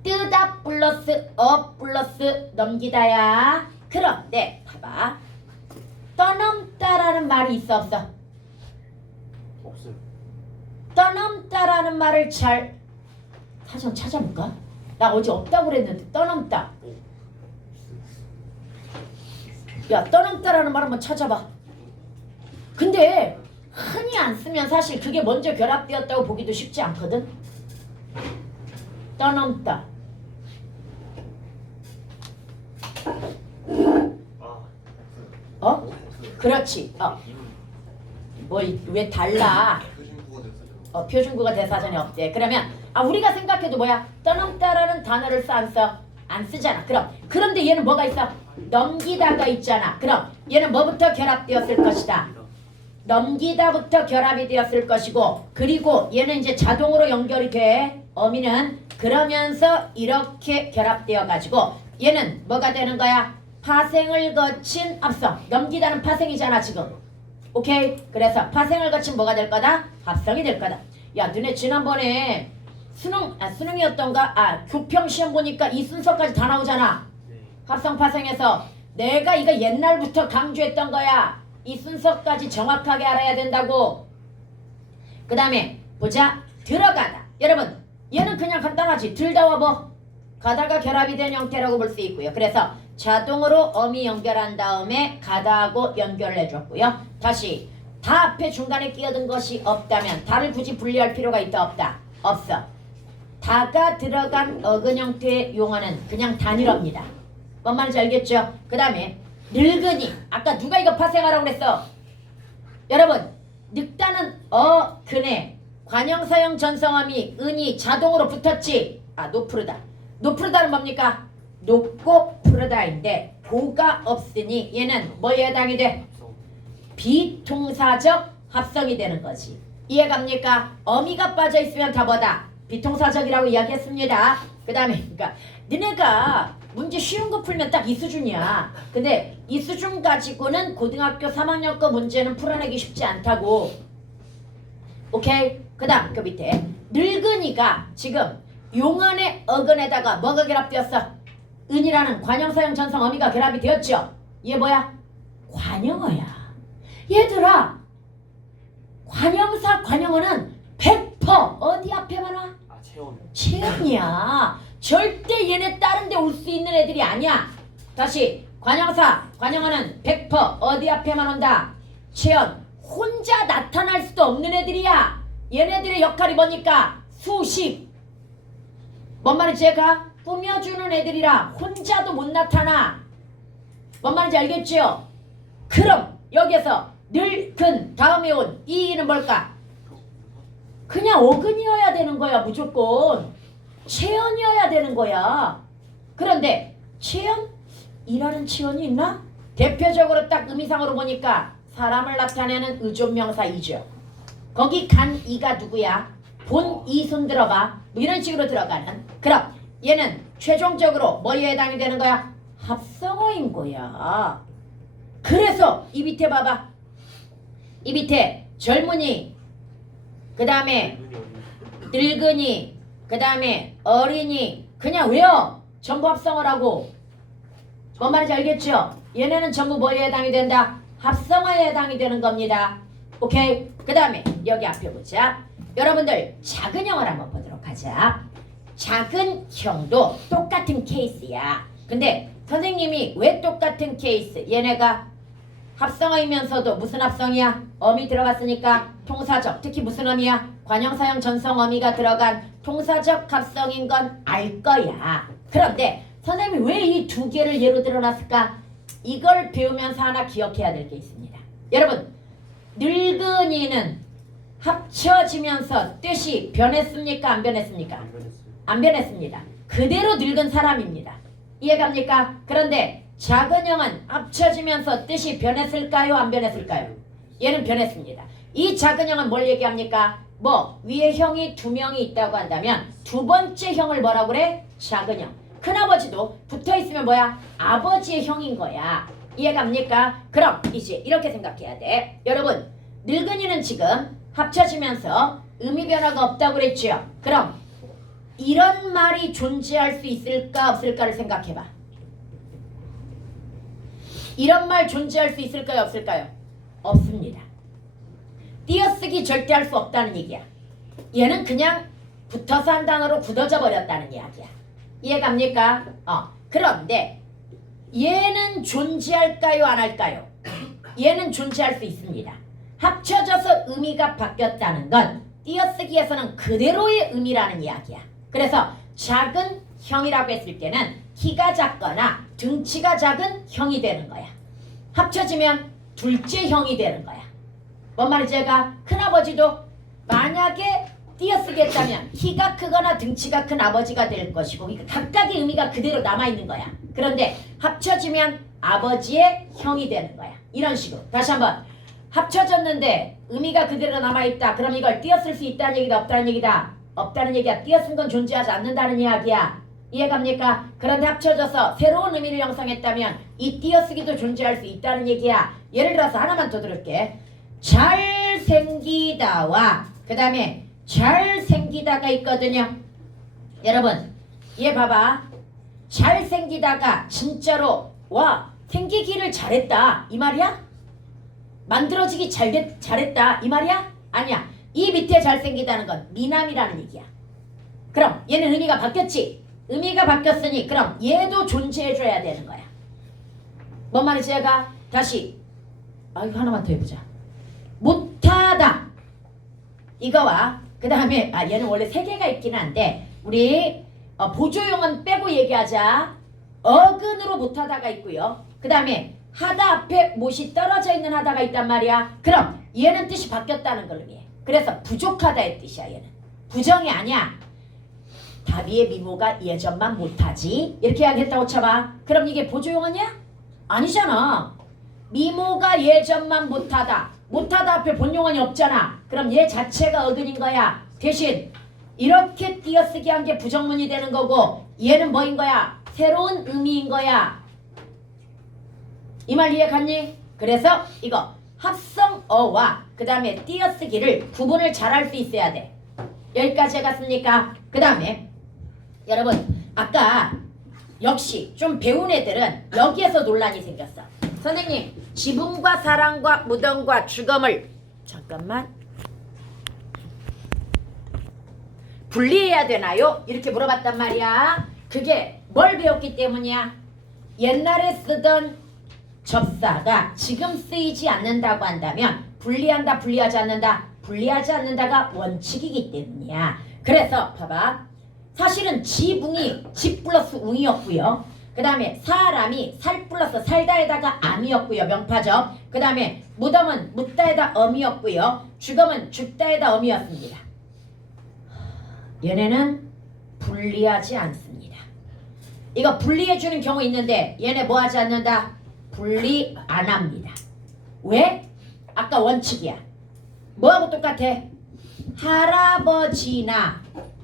뜨다 플러스 플러스 넘기다야. 그런데 봐봐. 떠넘다라는 말이 있어 없어? 없어요. 떠넘다라는 말을 잘 사전 찾아볼까? 나 어제 없다고 그랬는데 떠넘다. 야 떠넘다라는 말 한번 찾아봐. 근데 흔히 안 쓰면 사실 그게 먼저 결합되었다고 보기도 쉽지 않거든. 떠넘다. 아, 어? 그렇지. 뭐 왜 달라? 표준국어 대사전이 없대. 그러면 우리가 생각해도 뭐야? 떠넘다라는 단어를 써 안 써? 안 쓰잖아. 그런데 얘는 뭐가 있어? 넘기다가 있잖아. 그럼 얘는 뭐부터 결합되었을 것이다? 넘기다부터 결합이 되었을 것이고, 그리고 얘는 이제 자동으로 연결이 돼. 어미는 그러면서 이렇게 결합되어 가지고 얘는 뭐가 되는 거야? 파생을 거친 합성. 넘기다는 파생이잖아 지금. 오케이? 그래서 파생을 거친 뭐가 될 거다? 합성이 될 거다. 야, 너네 지난번에 수능이었던가? 교평 시험 보니까 이 순서까지 다 나오잖아. 네. 합성 파생에서 내가 이거 옛날부터 강조했던 거야. 이 순서까지 정확하게 알아야 된다고. 그 다음에 보자. 들어가다. 여러분 얘는 그냥 간단하지. 들다와 뭐? 가다가 결합이 된 형태라고 볼 수 있고요. 그래서 자동으로 어미 연결한 다음에 가다하고 연결을 해줬고요. 다시 다 앞에 중간에 끼어든 것이 없다면 다를 굳이 분리할 필요가 있다 없다? 없어. 다가 들어간 어근 형태의 용어는 그냥 단일어입니다. 뭔 말인지 알겠죠? 그 다음에 늙은이. 아까 누가 이거 파생하라고 그랬어? 여러분 늙다는 근에 관형사형 전성함이 은이 자동으로 붙었지. 노푸르다. 노푸르다는 뭡니까? 높고 푸르다인데 보가 없으니 얘는 뭐에 해당이 돼? 비통사적 합성이 되는 거지. 이해갑니까? 어미가 빠져 있으면 다 뭐다? 비통사적이라고 이야기했습니다. 그 다음에 그러니까 너네가 문제 쉬운 거 풀면 딱 이 수준이야. 근데 이 수준 가지고는 고등학교 3학년 거 문제는 풀어내기 쉽지 않다고. 오케이? 그 다음 그 밑에 늙은이가 지금 용언의 어근에다가 뭐가 결합되었어? 은이라는 관형사형 전성 어미가 결합이 되었죠. 얘 뭐야? 관형어야. 얘들아 관형사 관형어는 100% 어디 앞에만 와? 체온. 체험이야. 절대 얘네 다른 데 올 수 있는 애들이 아니야. 다시 관형사 관형어는 100% 어디 앞에만 온다? 체험. 혼자 나타날 수도 없는 애들이야. 얘네들의 역할이 뭐니까? 수십. 뭔 말인지 제가 꾸며주는 애들이라 혼자도 못 나타나. 뭔 말인지 알겠죠? 그럼 여기에서 늙은 다음에 온 이는 뭘까? 그냥 어근이어야 되는 거야. 무조건 체연이어야 되는 거야. 그런데 체연? 이라는 체연이 있나? 대표적으로 딱 의미상으로 보니까 사람을 나타내는 의존명사 이죠. 거기 간 이가 누구야? 본 이 손 들어봐. 뭐 이런 식으로 들어가는. 그럼 얘는 최종적으로 뭐에 해당이 되는 거야? 합성어인 거야. 그래서 이 밑에 봐봐. 이 밑에 젊은이, 그 다음에 늙은이, 그 다음에 어린이. 그냥 외워. 전부 합성어라고. 뭔 말인지 알겠죠? 얘네는 전부 뭐에 해당이 된다? 합성어에 해당이 되는 겁니다. 오케이? 그 다음에 여기 앞에 보자. 여러분들 작은 형을 한번 보도록 하자. 작은 형도 똑같은 케이스야. 근데 선생님이 왜 똑같은 케이스? 얘네가 합성어이면서도 무슨 합성이야? 어미 들어갔으니까 통사적. 특히 무슨 어미야? 관형사형 전성 어미가 들어간 통사적 합성인 건 알 거야. 그런데 선생님이 왜 이 두 개를 예로 들어놨을까? 이걸 배우면서 하나 기억해야 될 게 있습니다. 여러분, 늙은이는 합쳐지면서 뜻이 변했습니까? 안 변했습니까? 안 변했어요. 안 변했습니다. 그대로 늙은 사람입니다. 이해갑니까? 그런데 작은 형은 합쳐지면서 뜻이 변했을까요? 안 변했을까요? 얘는 변했습니다. 이 작은 형은 뭘 얘기합니까? 뭐 위에 형이 두 명이 있다고 한다면 두 번째 형을 뭐라고 그래? 작은 형. 큰아버지도 붙어있으면 뭐야? 아버지의 형인 거야. 이해갑니까? 그럼 이제 이렇게 생각해야 돼. 여러분, 늙은이는 지금 합쳐지면서 의미 변화가 없다고 그랬죠? 그럼 이런 말이 존재할 수 있을까 없을까를 생각해봐. 이런 말 존재할 수 있을까요 없을까요? 없습니다. 띄어쓰기 절대 할 수 없다는 얘기야. 얘는 그냥 붙어서 한 단어로 굳어져 버렸다는 이야기야. 이해갑니까? 그런데 얘는 존재할까요 안 할까요? 얘는 존재할 수 있습니다. 합쳐져서 의미가 바뀌었다는 건 띄어쓰기에서는 그대로의 의미라는 이야기야. 그래서 작은 형이라고 했을 때는 키가 작거나 등치가 작은 형이 되는 거야. 합쳐지면 둘째 형이 되는 거야. 뭔 말인지 제가 큰아버지도 만약에 띄어쓰기 했다면 키가 크거나 등치가 큰 아버지가 될 것이고 각각의 의미가 그대로 남아있는 거야. 그런데 합쳐지면 아버지의 형이 되는 거야. 이런 식으로. 다시 한번. 합쳐졌는데 의미가 그대로 남아있다. 그럼 이걸 띄어쓸 수 있다는 얘기다 없다는 얘기다? 없다는 얘기야. 띄어쓴 건 존재하지 않는다는 이야기야. 이해갑니까? 그런데 합쳐져서 새로운 의미를 형성했다면 이 띄어쓰기도 존재할 수 있다는 얘기야. 예를 들어서 하나만 더 들을게. 잘생기다와 그 다음에 잘생기다가 있거든요. 여러분 얘 봐봐. 잘생기다가 진짜로 와 생기기를 잘했다 이 말이야? 만들어지기 잘했다 이 말이야? 아니야. 이 밑에 잘생기다는 건 미남이라는 얘기야. 그럼 얘는 의미가 바뀌었지? 의미가 바뀌었으니 그럼 얘도 존재해줘야 되는 거야. 뭔 말인지 제가 다시 이거 하나만 더 해보자. 못하다 이거와 그 다음에 얘는 원래 세 개가 있긴 한데 우리 보조용은 빼고 얘기하자. 어근으로 못하다가 있고요. 그 다음에 하다 앞에 못이 떨어져 있는 하다가 있단 말이야. 그럼 얘는 뜻이 바뀌었다는 걸 의미해. 그래서 부족하다의 뜻이야. 얘는 부정이 아니야. 다비의 미모가 예전만 못하지 이렇게 이야기했다고 쳐봐. 그럼 이게 보조용어냐? 아니잖아. 미모가 예전만 못하다. 못하다 앞에 본용어이 없잖아. 그럼 얘 자체가 어근인 거야. 대신 이렇게 띄어쓰기 한 게 부정문이 되는 거고 얘는 뭐인 거야? 새로운 의미인 거야. 이 말 이해 갔니? 그래서 이거 합성어와 그 다음에 띄어쓰기를 구분을 잘할 수 있어야 돼. 여기까지 해갔습니까? 그 다음에 여러분 아까 역시 좀 배운 애들은 여기에서 논란이 생겼어. 선생님 지붕과 사랑과 무덤과 주검을 잠깐만 분리해야 되나요? 이렇게 물어봤단 말이야. 그게 뭘 배웠기 때문이야? 옛날에 쓰던 접사가 지금 쓰이지 않는다고 한다면 분리한다 분리하지 않는다 분리하지 않는다가 원칙이기 때문이야. 그래서 봐봐. 사실은 지붕이 집 플러스 웅이었고요. 그 다음에 사람이 살 플러스 살다에다가 암이었고요. 명파적. 그 다음에 무덤은 묻다에다 엄이었고요. 주검은 죽다에다 엄이었습니다. 얘네는 분리하지 않습니다. 이거 분리해주는 경우 있는데 얘네 뭐 하지 않는다? 분리 안 합니다. 왜? 아까 원칙이야. 뭐하고 똑같아? 할아버지나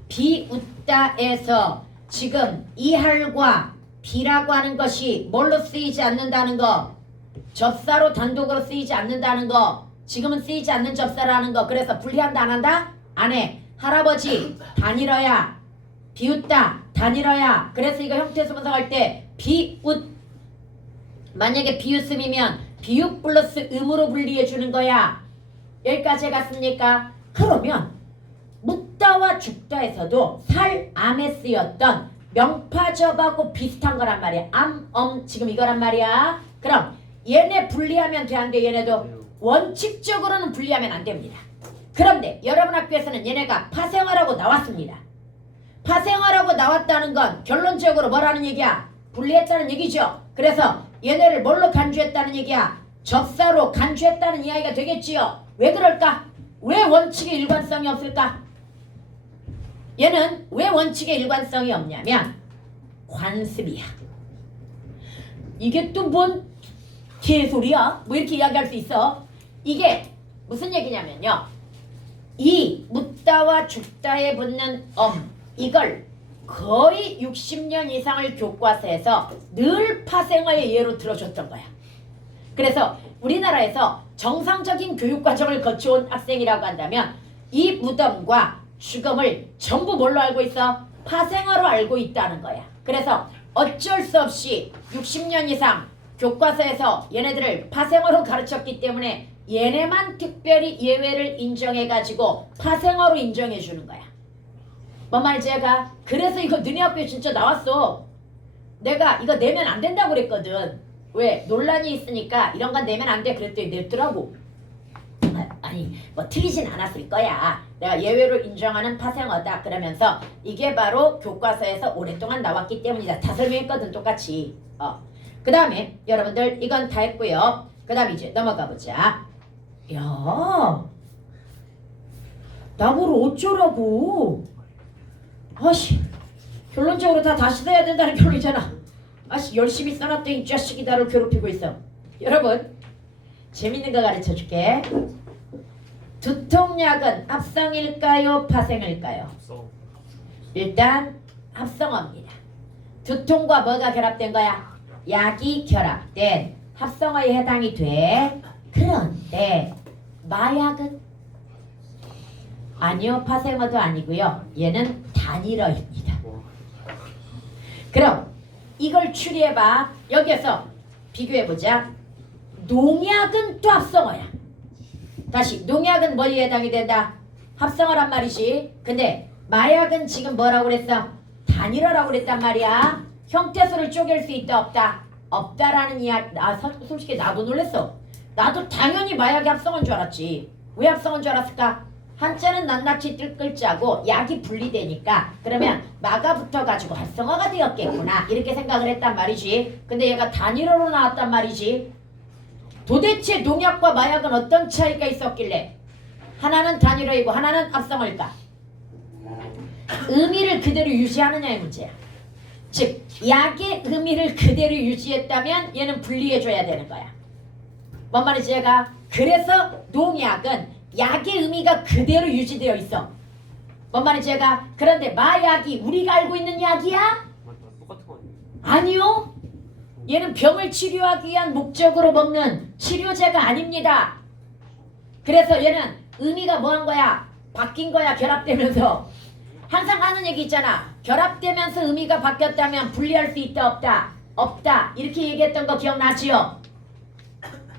비웃다에서 지금 이할과 비라고 하는 것이 뭘로 쓰이지 않는다는 거, 접사로 단독으로 쓰이지 않는다는 거, 지금은 쓰이지 않는 접사라는 거. 그래서 분리한다 안 한다? 안 해. 할아버지 단일어야. 비웃다 단일어야. 그래서 이거 형태수 분석할 때 비웃 만약에 비읍음이면 비읍 플러스 음으로 분리해 주는 거야. 여기까지 갔습니까? 그러면 묻다와 죽다에서도 살암에 쓰였던 명파접하고 비슷한 거란 말이야. 지금 이거란 말이야. 그럼 얘네 분리하면 돼, 안 돼? 얘네도 원칙적으로는 분리하면 안 됩니다. 그런데 여러분 학교에서는 얘네가 파생어라고 나왔습니다. 파생어라고 나왔다는 건 결론적으로 뭐라는 얘기야? 분리했다는 얘기죠. 그래서 얘네를 뭘로 간주했다는 얘기야? 접사로 간주했다는 이야기가 되겠지요. 왜 그럴까? 왜 원칙의 일관성이 없을까? 얘는 왜 원칙의 일관성이 없냐면 관습이야. 이게 또 뭔 개소리야? 뭐 이렇게 이야기할 수 있어. 이게 무슨 얘기냐면요. 이 묻다와 죽다에 붙는 이걸 거의 60년 이상을 교과서에서 늘 파생어의 예로 들어줬던 거야. 그래서 우리나라에서 정상적인 교육과정을 거쳐온 학생이라고 한다면 이 무덤과 죽음을 전부 뭘로 알고 있어? 파생어로 알고 있다는 거야. 그래서 어쩔 수 없이 60년 이상 교과서에서 얘네들을 파생어로 가르쳤기 때문에 얘네만 특별히 예외를 인정해가지고 파생어로 인정해주는 거야. 뭔 말인지 제가 그래서 이거 너네 학교에 진짜 나왔어. 내가 이거 내면 안 된다고 그랬거든. 왜? 논란이 있으니까 이런 건 내면 안 돼 그랬더니 냈더라고. 아니 뭐 틀리진 않았을 거야. 내가 예외로 인정하는 파생어다 그러면서 이게 바로 교과서에서 오랫동안 나왔기 때문이다. 다 설명했거든 똑같이. 그 다음에 여러분들 이건 다 했고요. 그 다음에 이제 넘어가 보자. 야 나보고 어쩌라고. 아씨 결론적으로 다 다시 써야 된다는 결론이잖아. 아씨 열심히 써놨더니 이 자식이 나를 괴롭히고 있어. 여러분 재밌는 거 가르쳐 줄게. 두통약은 합성일까요? 파생일까요? 합성. 일단 합성어입니다. 두통과 뭐가 결합된 거야? 약이 결합된 합성어에 해당이 돼. 그런데 마약은? 아니요. 파생어도 아니고요. 얘는 단일어입니다. 그럼 이걸 추리해봐. 여기에서 비교해보자. 농약은 또 합성어야. 다시 농약은 뭐에 해당이 된다? 합성어란 말이지. 근데 마약은 지금 뭐라고 그랬어? 단일어라고 그랬단 말이야. 형태소를 쪼갤 수 있다 없다? 없다라는 이야기. 솔직히 나도 놀랬어. 나도 당연히 마약이 합성어인 줄 알았지. 왜 합성어인 줄 알았을까? 한자는 낱낱이 뜰 글자고 약이 분리되니까 그러면 마가 붙어가지고 합성어가 되었겠구나 이렇게 생각을 했단 말이지. 근데 얘가 단일어로 나왔단 말이지. 도대체 농약과 마약은 어떤 차이가 있었길래 하나는 단일어이고 하나는 합성어일까? 의미를 그대로 유지하느냐의 문제야. 즉 약의 의미를 그대로 유지했다면 얘는 분리해줘야 되는 거야. 뭔 말인지 제가 그래서 농약은 약의 의미가 그대로 유지되어 있어. 뭔 말인지 제가 그런데 마약이 우리가 알고 있는 약이야? 맞다. 똑같은 거 아니에요? 아니요. 얘는 병을 치료하기 위한 목적으로 먹는 치료제가 아닙니다. 그래서 얘는 의미가 뭐한 거야? 바뀐 거야. 결합되면서. 항상 하는 얘기 있잖아. 결합되면서 의미가 바뀌었다면 분리할 수 있다 없다? 없다. 이렇게 얘기했던 거 기억나지요?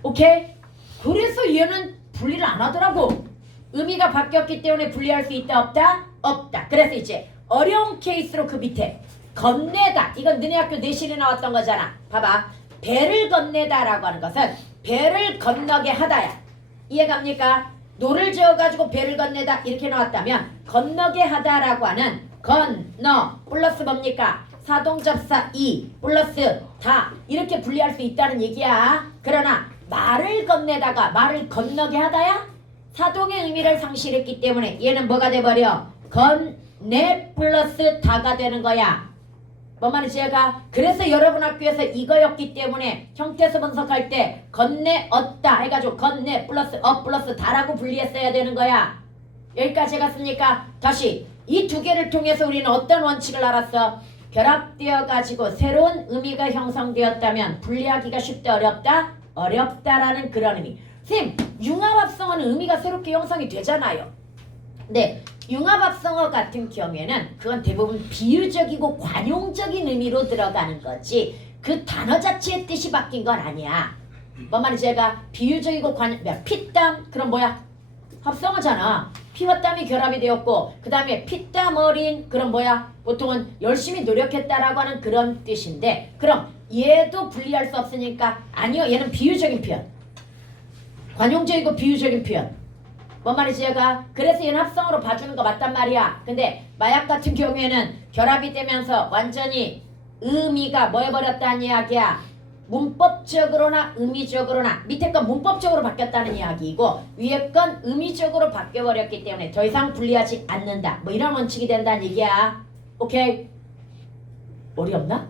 오케이? 그래서 얘는 분리를 안 하더라고. 의미가 바뀌었기 때문에 분리할 수 있다 없다? 없다. 그래서 이제 어려운 케이스로 그 밑에 건네다. 이건 너네 학교 내신에 나왔던 거잖아. 봐봐. 배를 건네다라고 하는 것은 배를 건너게 하다야. 이해갑니까? 노를 지어가지고 배를 건네다 이렇게 나왔다면 건너게 하다라고 하는 건너 플러스 뭡니까? 사동접사 이 플러스 다 이렇게 분리할 수 있다는 얘기야. 그러나 말을 건네다가 말을 건너게 하다야? 사동의 의미를 상실했기 때문에 얘는 뭐가 돼버려? 건네 플러스 다가 되는 거야. 뭔 말인지 제가 그래서 여러분 학교에서 이거였기 때문에 형태소 분석할 때 건네 얻다 해가지고 건네 플러스 플러스 다라고 분리했어야 되는 거야. 여기까지 갔습니까? 다시 이 두 개를 통해서 우리는 어떤 원칙을 알았어? 결합되어 가지고 새로운 의미가 형성되었다면 분리하기가 쉽다 어렵다? 어렵다라는 그런 의미. 선생님 융합합성어는 의미가 새롭게 형성이 되잖아요. 네, 융합합성어 같은 경우에는 그건 대부분 비유적이고 관용적인 의미로 들어가는 거지 그 단어 자체의 뜻이 바뀐 건 아니야. 뭔 말인지 제가 비유적이고 피땀 그럼 뭐야? 합성어잖아. 피와 땀이 결합이 되었고 그 다음에 피땀 어린 그럼 뭐야? 보통은 열심히 노력했다라고 하는 그런 뜻인데 그럼 얘도 분리할 수 없으니까 아니요. 얘는 비유적인 표현. 관용적이고 비유적인 표현. 뭔 말인지 제가 그래서 얘는 합성어로 봐주는 거 맞단 말이야. 근데 마약 같은 경우에는 결합이 되면서 완전히 의미가 뭐 해버렸다는 이야기야. 문법적으로나 의미적으로나 밑에 건 문법적으로 바뀌었다는 이야기이고 위에 건 의미적으로 바뀌어버렸기 때문에 더 이상 분리하지 않는다. 뭐 이런 원칙이 된다는 얘기야. 오케이? 어렵나?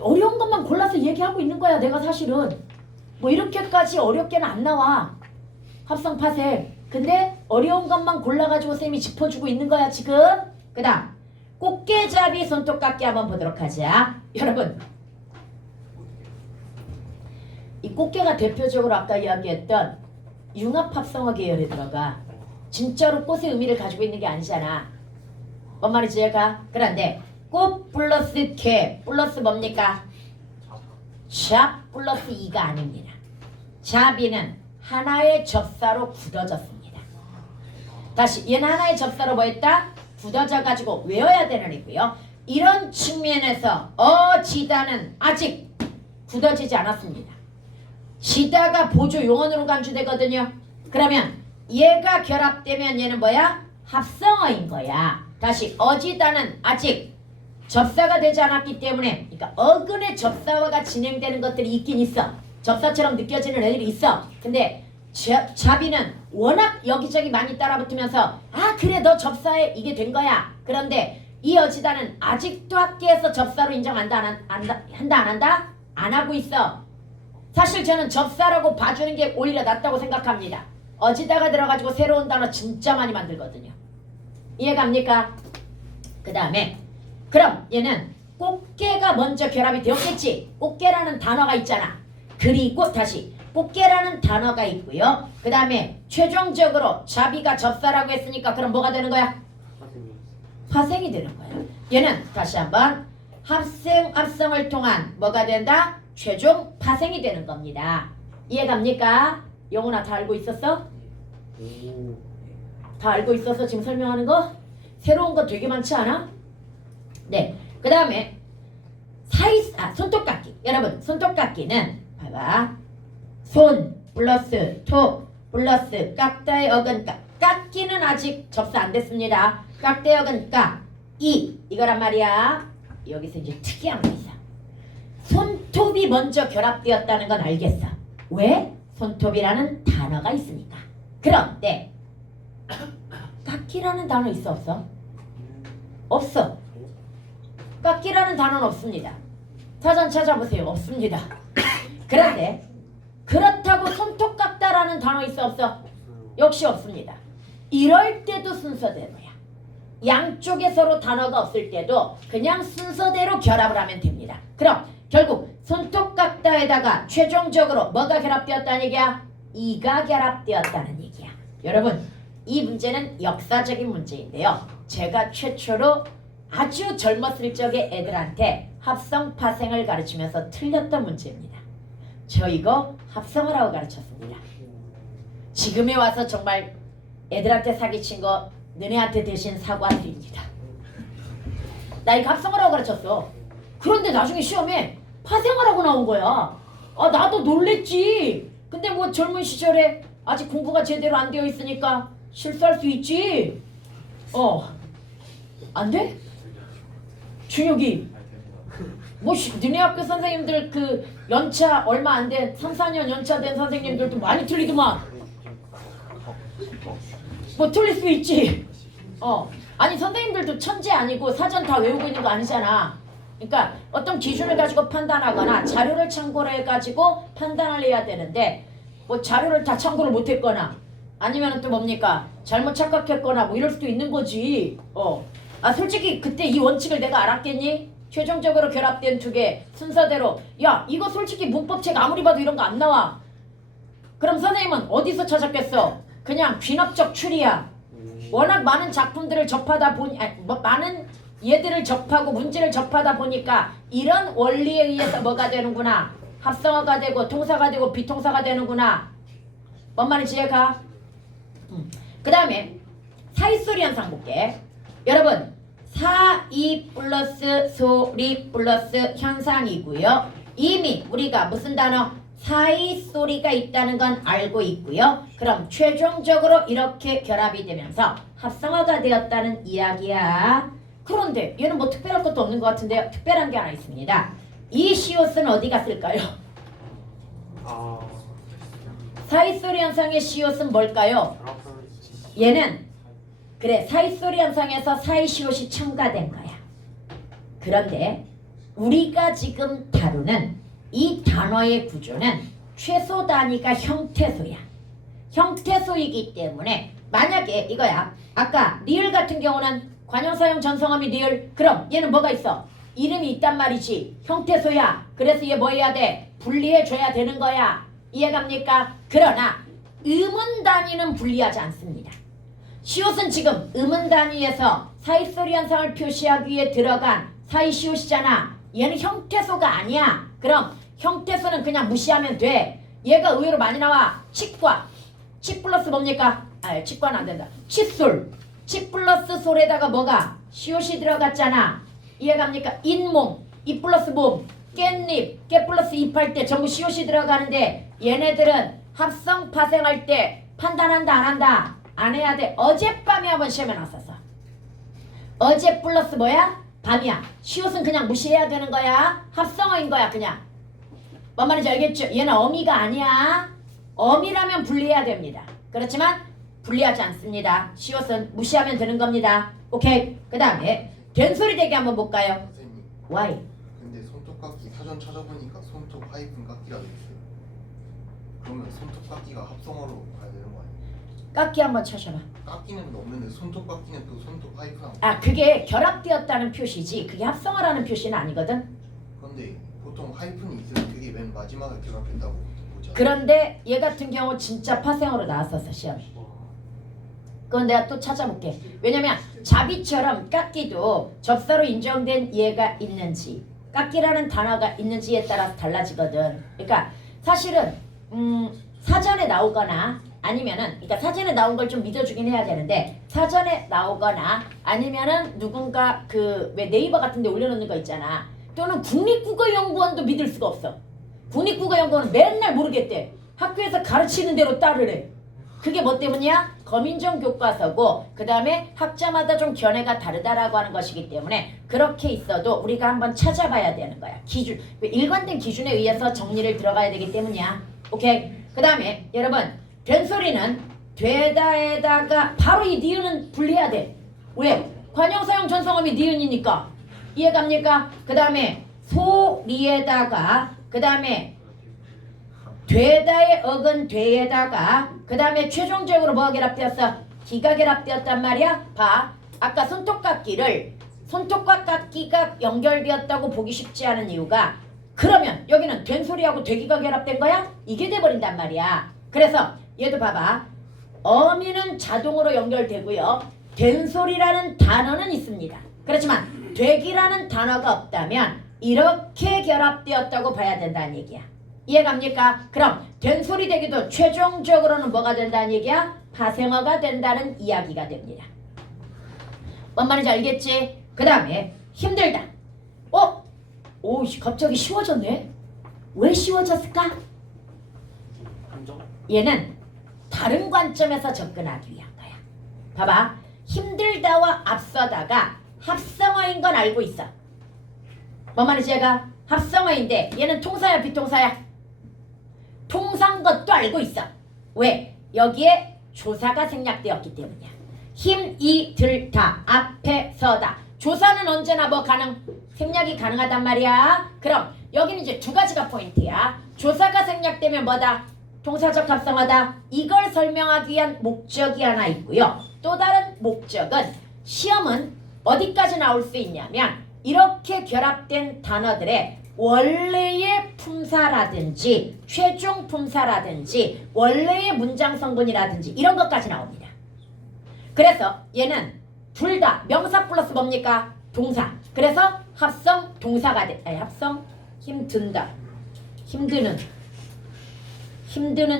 어려운 것만 골라서 얘기하고 있는 거야. 내가 사실은 뭐 이렇게까지 어렵게는 안 나와. 합성 파생. 근데 어려운 것만 골라가지고 쌤이 짚어주고 있는 거야 지금. 그 다음 꽃게잡이 손톱깎이 한번 보도록 하자. 여러분 이 꽃게가 대표적으로 아까 이야기했던 융합합성어 계열에 들어가. 진짜로 꽃의 의미를 가지고 있는 게 아니잖아. 뭔 말인지 제가. 그런데 꽃 플러스 게 플러스 뭡니까? 잡 플러스 이가 아닙니다. 잡이는 하나의 접사로 굳어졌습니다. 다시 얘는 하나의 접사로 뭐 했다? 굳어져 가지고 외워야 되는 이고요. 이런 측면에서 지다는 아직 굳어지지 않았습니다. 지다가 보조 용언으로 간주되거든요. 그러면 얘가 결합되면 얘는 뭐야? 합성어인 거야. 다시 어지다는 아직 접사가 되지 않았기 때문에 그러니까 어근의 접사화가 진행되는 것들이 있긴 있어. 접사처럼 느껴지는 애들이 있어. 근데 자비는 워낙 여기저기 많이 따라붙으면서 아 그래 너 접사해 이게 된 거야. 그런데 이 어지다는 아직도 학계에서 접사로 인정한다 한다 안 한다? 안 하고 있어. 사실 저는 접사라고 봐주는 게 오히려 낫다고 생각합니다. 어지다가 들어가지고 새로운 단어 진짜 많이 만들거든요. 이해갑니까? 그 다음에 그럼 얘는 꽃게가 먼저 결합이 되었겠지. 꽃게라는 단어가 있잖아. 그리고 다시 꽃게라는 단어가 있고요. 그 다음에 최종적으로 자비가 접사라고 했으니까 그럼 뭐가 되는 거야? 파생이 되는 거야. 얘는 다시 한번 합성을 통한 뭐가 된다? 최종 파생이 되는 겁니다. 이해갑니까? 영훈아 다 알고 있었어? 다 알고 있어서 지금 설명하는 거? 새로운 거 되게 많지 않아? 네. 그 다음에 손톱깎이. 여러분 손톱깎이는 봐봐. 손 플러스 톱 플러스 깎다의 어근 깎기는 아직 접사 안 됐습니다. 깎다의 어근 이거란 말이야. 여기서 이제 특이한 거 있어. 손톱이 먼저 결합되었다는 건 알겠어. 왜? 손톱이라는 단어가 있으니까. 그런데 깎기라는 단어 있어 없어? 없어. 깎기라는 단어는 없습니다. 사전 찾아보세요. 없습니다. 그런데 그렇다고 손톱 깎다라는 단어 있어 없어? 역시 없습니다. 이럴 때도 순서대로야. 양쪽에 서로 단어가 없을 때도 그냥 순서대로 결합을 하면 됩니다. 그럼 결국 손톱 깎다에다가 최종적으로 뭐가 결합되었다는 얘기야? 이가 결합되었다는 얘기야. 여러분 이 문제는 역사적인 문제인데요. 제가 최초로 아주 젊었을 적에 애들한테 합성 파생을 가르치면서 틀렸던 문제입니다. 저 이거 합성어라고 가르쳤습니다. 지금에 와서 정말 애들한테 사기친 거 너네한테 대신 사과드립니다. 나 이거 합성어라고 가르쳤어. 그런데 나중에 시험에 파생어라고 나온 거야. 아 나도 놀랬지. 근데 뭐 젊은 시절에 아직 공부가 제대로 안 되어 있으니까 실수할 수 있지. 안 돼? 준혁이 뭐 너네 학교 선생님들 그 연차 얼마 안 된 3, 4년 연차 된 선생님들도 많이 틀리더만. 뭐 틀릴 수 있지. 아니 선생님들도 천재 아니고 사전 다 외우고 있는 거 아니잖아. 그러니까 어떤 기준을 가지고 판단하거나 자료를 참고를 해가지고 판단을 해야 되는데 뭐 자료를 다 참고를 못했거나 아니면 또 뭡니까 잘못 착각했거나 뭐 이럴 수도 있는 거지. 솔직히 그때 이 원칙을 내가 알았겠니? 최종적으로 결합된 두 개 순서대로 야 이거 솔직히 문법책 아무리 봐도 이런 거 안 나와. 그럼 선생님은 어디서 찾았겠어? 그냥 귀납적 추리야. 워낙 많은 작품들을 접하다 보니 많은 얘들을 접하고 문제를 접하다 보니까 이런 원리에 의해서 뭐가 되는구나. 합성어가 되고 동사가 되고 비동사가 되는구나. 뭔 말인지 이해가? 그 다음에 사이소리 현상 볼게. 여러분 사이 플러스 소리 플러스 현상이고요. 이미 우리가 무슨 단어? 사이소리가 있다는 건 알고 있고요. 그럼 최종적으로 이렇게 결합이 되면서 합성어가 되었다는 이야기야. 그런데 얘는 뭐 특별할 것도 없는 것 같은데요. 특별한 게 하나 있습니다. 이 시옷은 어디 갔을까요? 아, 사이소리 현상의 시옷은 뭘까요? 얘는 그래 사이소리 현상에서 사이시옷이 첨가된 거야. 그런데 우리가 지금 다루는 이 단어의 구조는 최소 단위가 형태소야. 형태소이기 때문에 만약에 이거야. 아까 리을 같은 경우는 관형사형 전성어미 리을. 그럼 얘는 뭐가 있어? 이름이 있단 말이지. 형태소야. 그래서 얘 뭐 해야 돼? 분리해줘야 되는 거야. 이해갑니까? 그러나 음운 단위는 분리하지 않습니다. 시옷은 지금 음운 단위에서 사이소리 현상을 표시하기 위해 들어간 사이시옷이잖아. 얘는 형태소가 아니야. 그럼 형태소는 그냥 무시하면 돼. 얘가 의외로 많이 나와. 치과. 치 플러스 뭡니까? 아, 치과는 안 된다. 칫솔. 치 플러스 솔에다가 뭐가? 시옷이 들어갔잖아. 이해갑니까? 잇몸. 이 플러스 몸. 깻잎. 깨 플러스 잎할 때 전부 시옷이 들어가는데 얘네들은 합성 파생할 때 판단한다 안 한다? 안 해야 돼. 어젯밤에 한번 시험에 나왔었어. 어제 플러스 뭐야? 밤이야. 시옷은 그냥 무시해야 되는 거야. 합성어인 거야 그냥. 뭔 말인지 알겠죠? 얘는 어미가 아니야. 어미라면 분리해야 됩니다. 그렇지만 분리하지 않습니다. 시옷은 무시하면 되는 겁니다. 오케이. 그 다음에 된소리 대기 한번 볼까요? 선생님, Why? 근데 손톱깎이 사전 찾아보니까 손톱 하이픈 깎기라 돼 있어요. 그러면 손톱깎이가 합성어로 가야 되는 거 아니에요? 깎기 한번 쳐줘봐. 깎기는 없는데 손톱깎이는 또 손톱 하이픈하고. 아 그게 결합되었다는 표시지 그게 합성어라는 표시는 아니거든. 그런데 보통 하이픈이 있으면 그게 맨 마지막에 결합된다고 보죠. 그런데 얘 같은 경우 진짜 파생어로 나왔었어 시험에. 그건 내가 또 찾아볼게. 왜냐면 자비처럼 깎기도 접사로 인정된 예가 있는지 깎기라는 단어가 있는지에 따라서 달라지거든. 그러니까 사실은 사전에 나오거나 아니면은 그러니까 사전에 나온 걸 좀 믿어주긴 해야 되는데 사전에 나오거나 아니면은 누군가 그 왜 네이버 같은 데 올려놓는 거 있잖아. 또는 국립국어연구원도 믿을 수가 없어. 국립국어연구원은 맨날 모르겠대. 학교에서 가르치는 대로 따르래. 그게 뭐 때문이야? 거민정 교과서고 그 다음에 학자마다 좀 견해가 다르다라고 하는 것이기 때문에 그렇게 있어도 우리가 한번 찾아봐야 되는 거야. 기준, 일관된 기준에 의해서 정리를 들어가야 되기 때문이야. 오케이. 그 다음에 여러분 된소리는 되다에다가 바로 이 니은은 분리해야 돼. 왜? 관형사형 전성어미 니은이니까. 이해갑니까? 그 다음에 소리에다가 그 다음에 되다의 억은 되에다가 그 다음에 최종적으로 뭐가 결합되었어? 기가 결합되었단 말이야. 봐. 아까 손톱깎이를 손톱과 깎기가 연결되었다고 보기 쉽지 않은 이유가 그러면 여기는 된소리하고 되기가 결합된 거야? 이게 돼버린단 말이야. 그래서 얘도 봐봐. 어미는 자동으로 연결되고요. 된소리라는 단어는 있습니다. 그렇지만 되기라는 단어가 없다면 이렇게 결합되었다고 봐야 된다는 얘기야. 이해갑니까? 그럼 된소리 되기도 최종적으로는 뭐가 된다는 얘기야? 파생어가 된다는 이야기가 됩니다. 뭔 말인지 알겠지? 그 다음에 힘들다. 오, 갑자기 쉬워졌네? 왜 쉬워졌을까? 감정? 얘는 다른 관점에서 접근하기 위한 거야. 봐봐. 힘들다와 앞서다가 합성어인 건 알고 있어. 뭔 말인지 얘가? 합성어인데 얘는 통사야 비통사야? 통사인 것도 알고 있어. 왜? 여기에 조사가 생략되었기 때문이야. 힘이 들다 앞에 서다. 조사는 언제나 뭐 생략이 가능하단 말이야. 그럼 여기는 이제 두 가지가 포인트야. 조사가 생략되면 뭐다? 동사적 합성어다. 이걸 설명하기 위한 목적이 하나 있고요. 또 다른 목적은 시험은 어디까지 나올 수 있냐면 이렇게 결합된 단어들의 원래의 품사라든지 최종 품사라든지 원래의 문장 성분이라든지 이런 것까지 나옵니다. 그래서 얘는 둘 다 명사 플러스 뭡니까? 동사. 그래서 합성 동사가 돼. 아니, 합성 힘든다. 힘드는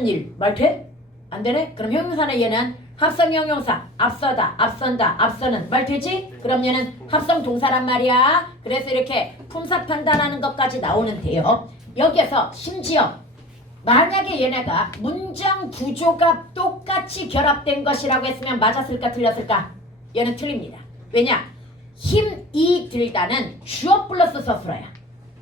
일. 말 돼? 안 되네? 그럼 형용사는 얘는 합성 형용사. 앞서다, 앞선다, 앞서는 말 되지? 그럼 얘는 합성 동사란 말이야. 그래서 이렇게 품사 판단하는 것까지 나오는데요. 여기에서 심지어 만약에 얘네가 문장 구조가 똑같이 결합된 것이라고 했으면 맞았을까 틀렸을까? 얘는 틀립니다. 왜냐? 힘이 들다는 주어 플러스 서술어야.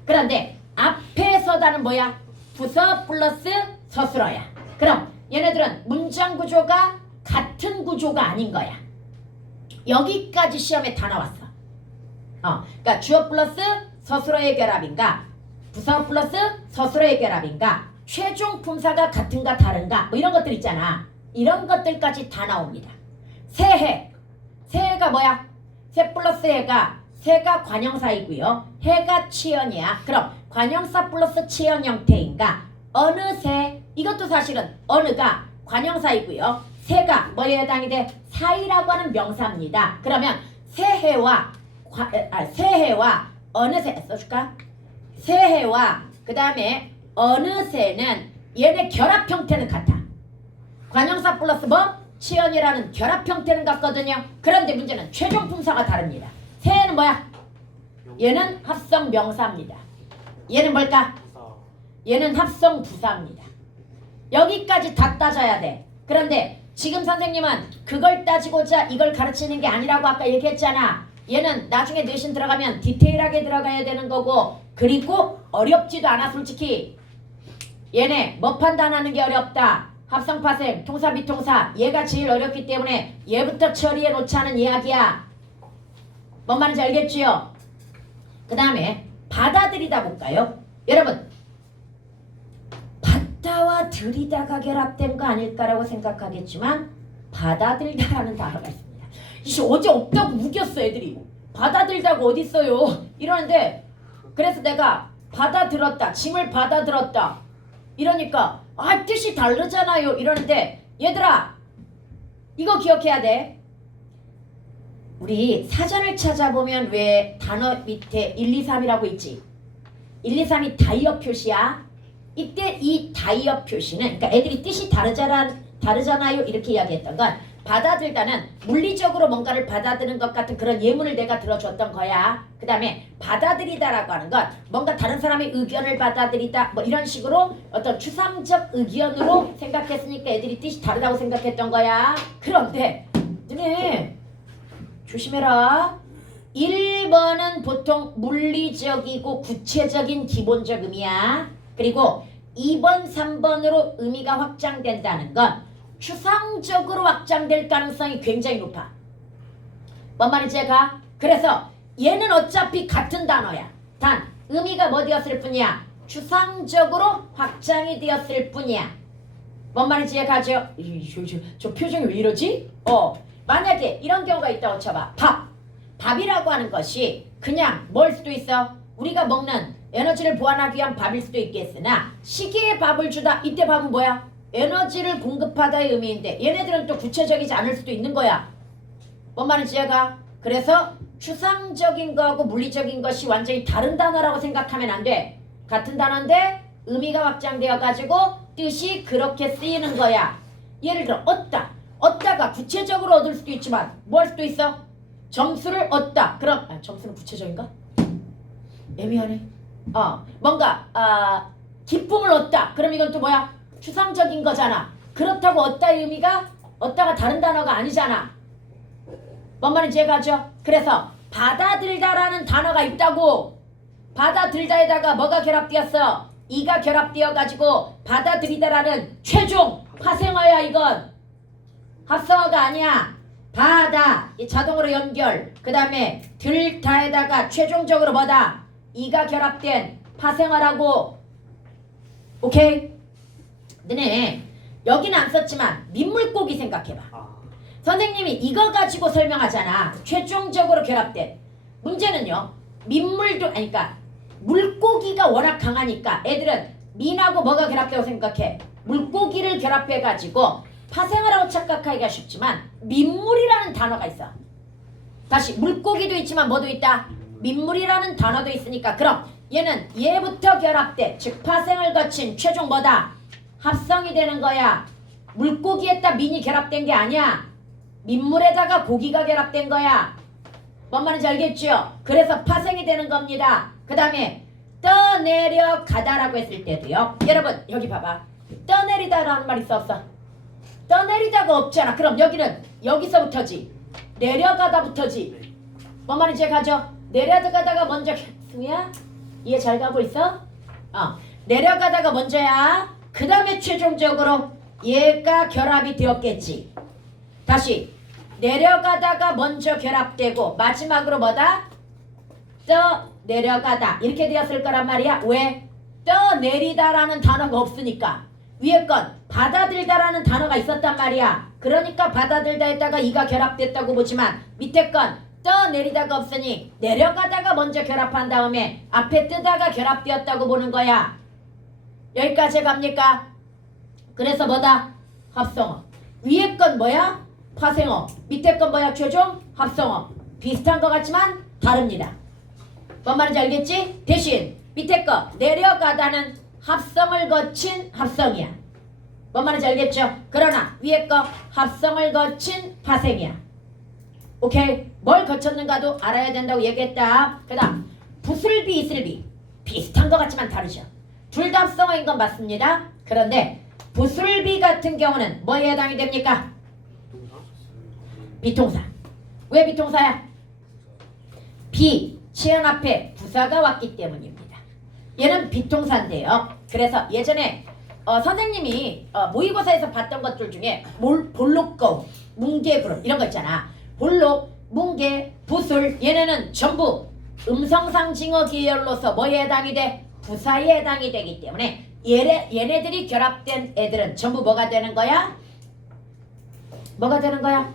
그런데 앞에 서다는 뭐야? 부서 플러스 서술어야. 그럼 얘네들은 문장 구조가 같은 구조가 아닌 거야. 여기까지 시험에 다 나왔어. 그러니까 주어 플러스 서술어의 결합인가, 부서 플러스 서술어의 결합인가, 최종 품사가 같은가 다른가, 뭐 이런 것들 있잖아. 이런 것들까지 다 나옵니다. 새해가 뭐야? 새 플러스 새가 관형사이고요. 해가 치연이야. 그럼 관형사 플러스 치연 형태인가? 어느 새, 이것도 사실은 어느가 관형사이고요. 새가 뭐에 해당이 돼? 사이라고 하는 명사입니다. 그러면 새해와 어느 새 써줄까? 새해와 그 다음에 어느 새는 얘네 결합 형태는 같아. 관형사 플러스 뭐? 치연이라는 결합 형태는 같거든요. 그런데 문제는 최종 품사가 다릅니다. 새해는 뭐야? 얘는 합성 명사입니다. 얘는 뭘까? 부사. 얘는 합성 부사입니다. 여기까지 다 따져야 돼. 그런데 지금 선생님은 그걸 따지고자 이걸 가르치는 게 아니라고 아까 얘기했잖아. 얘는 나중에 내신 들어가면 디테일하게 들어가야 되는 거고, 그리고 어렵지도 않아. 솔직히 얘네 뭐 판단하는 게 어렵다. 합성 파생, 통사 비통사, 얘가 제일 어렵기 때문에 얘부터 처리해 놓자는 이야기야. 뭔 말인지 알겠지요? 그 다음에 받아들이다 볼까요? 여러분, 받다와 들이다가 결합된 거 아닐까라고 생각하겠지만 받아들다라는 단어가 있습니다. 이씨 어제 없다고 우겼어 애들이. 받아들다고 어딨어요 이러는데, 그래서 내가 받아들었다, 짐을 받아들었다 이러니까 뜻이 다르잖아요 이러는데, 얘들아 이거 기억해야 돼. 우리 사전을 찾아보면 왜 단어 밑에 1, 2, 3이라고 있지? 1, 2, 3이 다이어 표시야. 이때 이 다이어 표시는, 그러니까 애들이 뜻이 다르잖아요 이렇게 이야기했던 건, 받아들다는 물리적으로 뭔가를 받아들이는 것 같은 그런 예문을 내가 들어줬던 거야. 그 다음에 받아들이다라고 하는 건 뭔가 다른 사람의 의견을 받아들이다 뭐 이런 식으로 어떤 추상적 의견으로 생각했으니까 애들이 뜻이 다르다고 생각했던 거야. 그런데 너네 조심해라. 1번은 보통 물리적이고 구체적인 기본적 의미야. 그리고 2번, 3번으로 의미가 확장된다는 건 추상적으로 확장될 가능성이 굉장히 높아. 뭔 말인지 제가? 그래서 얘는 어차피 같은 단어야. 단 의미가 뭐 되었을 뿐이야? 추상적으로 확장이 되었을 뿐이야. 뭔 말인지 제가죠? 저 표정이 왜 이러지? 만약에 이런 경우가 있다고 쳐봐. 밥이라고 하는 것이 그냥 뭘 수도 있어. 우리가 먹는 에너지를 보완하기 위한 밥일 수도 있겠으나, 시계에 밥을 주다, 이때 밥은 뭐야? 에너지를 공급하다의 의미인데 얘네들은 또 구체적이지 않을 수도 있는 거야. 뭔 말인지 얘가? 그래서 추상적인 거하고 물리적인 것이 완전히 다른 단어라고 생각하면 안 돼. 같은 단어인데 의미가 확장되어 가지고 뜻이 그렇게 쓰이는 거야. 예를 들어 얻다가 구체적으로 얻을 수도 있지만 뭐 할 수도 있어? 점수를 얻다. 그럼 점수는 구체적인가? 애매하네. 뭔가 기쁨을 얻다. 그럼 이건 또 뭐야? 추상적인 거잖아. 그렇다고 얻다의 의미가 얻다가 다른 단어가 아니잖아. 뭔 말인지 이해가죠? 그래서 받아들다라는 단어가 있다고. 받아들다에다가 뭐가 결합되었어? 이가 결합되어가지고 받아들이다라는 최종 파생어야. 이건 합성어가 아니야. 다다 이 자동으로 연결, 그 다음에 들다에다가 최종적으로 뭐다? 이가 결합된 파생어라고. 오케이? 너네 여기는 안 썼지만 민물고기 생각해봐. 선생님이 이거 가지고 설명하잖아. 최종적으로 결합된. 문제는요, 민물도 그러니까 물고기가 워낙 강하니까 애들은 민하고 뭐가 결합되고 생각해? 물고기를 결합해가지고 파생어라고 착각하기가 쉽지만 민물이라는 단어가 있어. 다시 물고기도 있지만 뭐도 있다? 민물이라는 단어도 있으니까 그럼 얘는 얘부터 결합돼 즉 파생을 거친 최종 뭐다? 합성이 되는 거야. 물고기에다 민이 결합된 게 아니야. 민물에다가 고기가 결합된 거야. 뭔 말인지 알겠죠? 그래서 파생이 되는 겁니다. 그 다음에 떠내려가다라고 했을 때도요. 여러분 여기 봐봐. 떠내리다라는 말 있어 없어? 떠내리다가 없잖아. 그럼 여기는 여기서부터지. 내려가다부터지. 뭔 말인지 가죠? 내려가다가 먼저 승우야? 이해 잘 가고 있어? 내려가다가 먼저야. 그 다음에 최종적으로 얘가 결합이 되었겠지. 다시 내려가다가 먼저 결합되고 마지막으로 뭐다? 떠내려가다 이렇게 되었을 거란 말이야. 왜? 떠내리다라는 단어가 없으니까. 위에 건 받아들다라는 단어가 있었단 말이야. 그러니까 받아들다 했다가 이가 결합됐다고 보지만 밑에 건 떠내리다가 없으니 내려가다가 먼저 결합한 다음에 앞에 뜨다가 결합되었다고 보는 거야. 여기까지 갑니까? 그래서 뭐다? 합성어. 위에 건 뭐야? 파생어. 밑에 건 뭐야? 최종 합성어. 비슷한 것 같지만 다릅니다. 뭔 말인지 알겠지? 대신 밑에 거 내려가다는 합성을 거친 합성이야. 뭔 말인지 알겠죠? 그러나 위에 거 합성을 거친 파생이야. 오케이? 뭘 거쳤는가도 알아야 된다고 얘기했다. 그 다음 부슬비 이슬비 비슷한 것 같지만 다르죠. 둘 다 합성어인 건 맞습니다. 그런데 부슬비 같은 경우는 뭐에 해당이 됩니까? 비동사. 왜 비동사야? 비, 치연 앞에 부사가 왔기 때문입니다. 얘는 비동사인데요. 그래서 예전에 선생님이 모의고사에서 봤던 것들 중에 볼록거울, 뭉게그룹 이런 거 있잖아. 볼록, 뭉게, 부술 얘네는 전부 음성상징어 계열로서 뭐에 해당이 돼? 부사에 해당이 되기 때문에 얘네들이 결합된 애들은 전부 뭐가 되는 거야? 뭐가 되는 거야?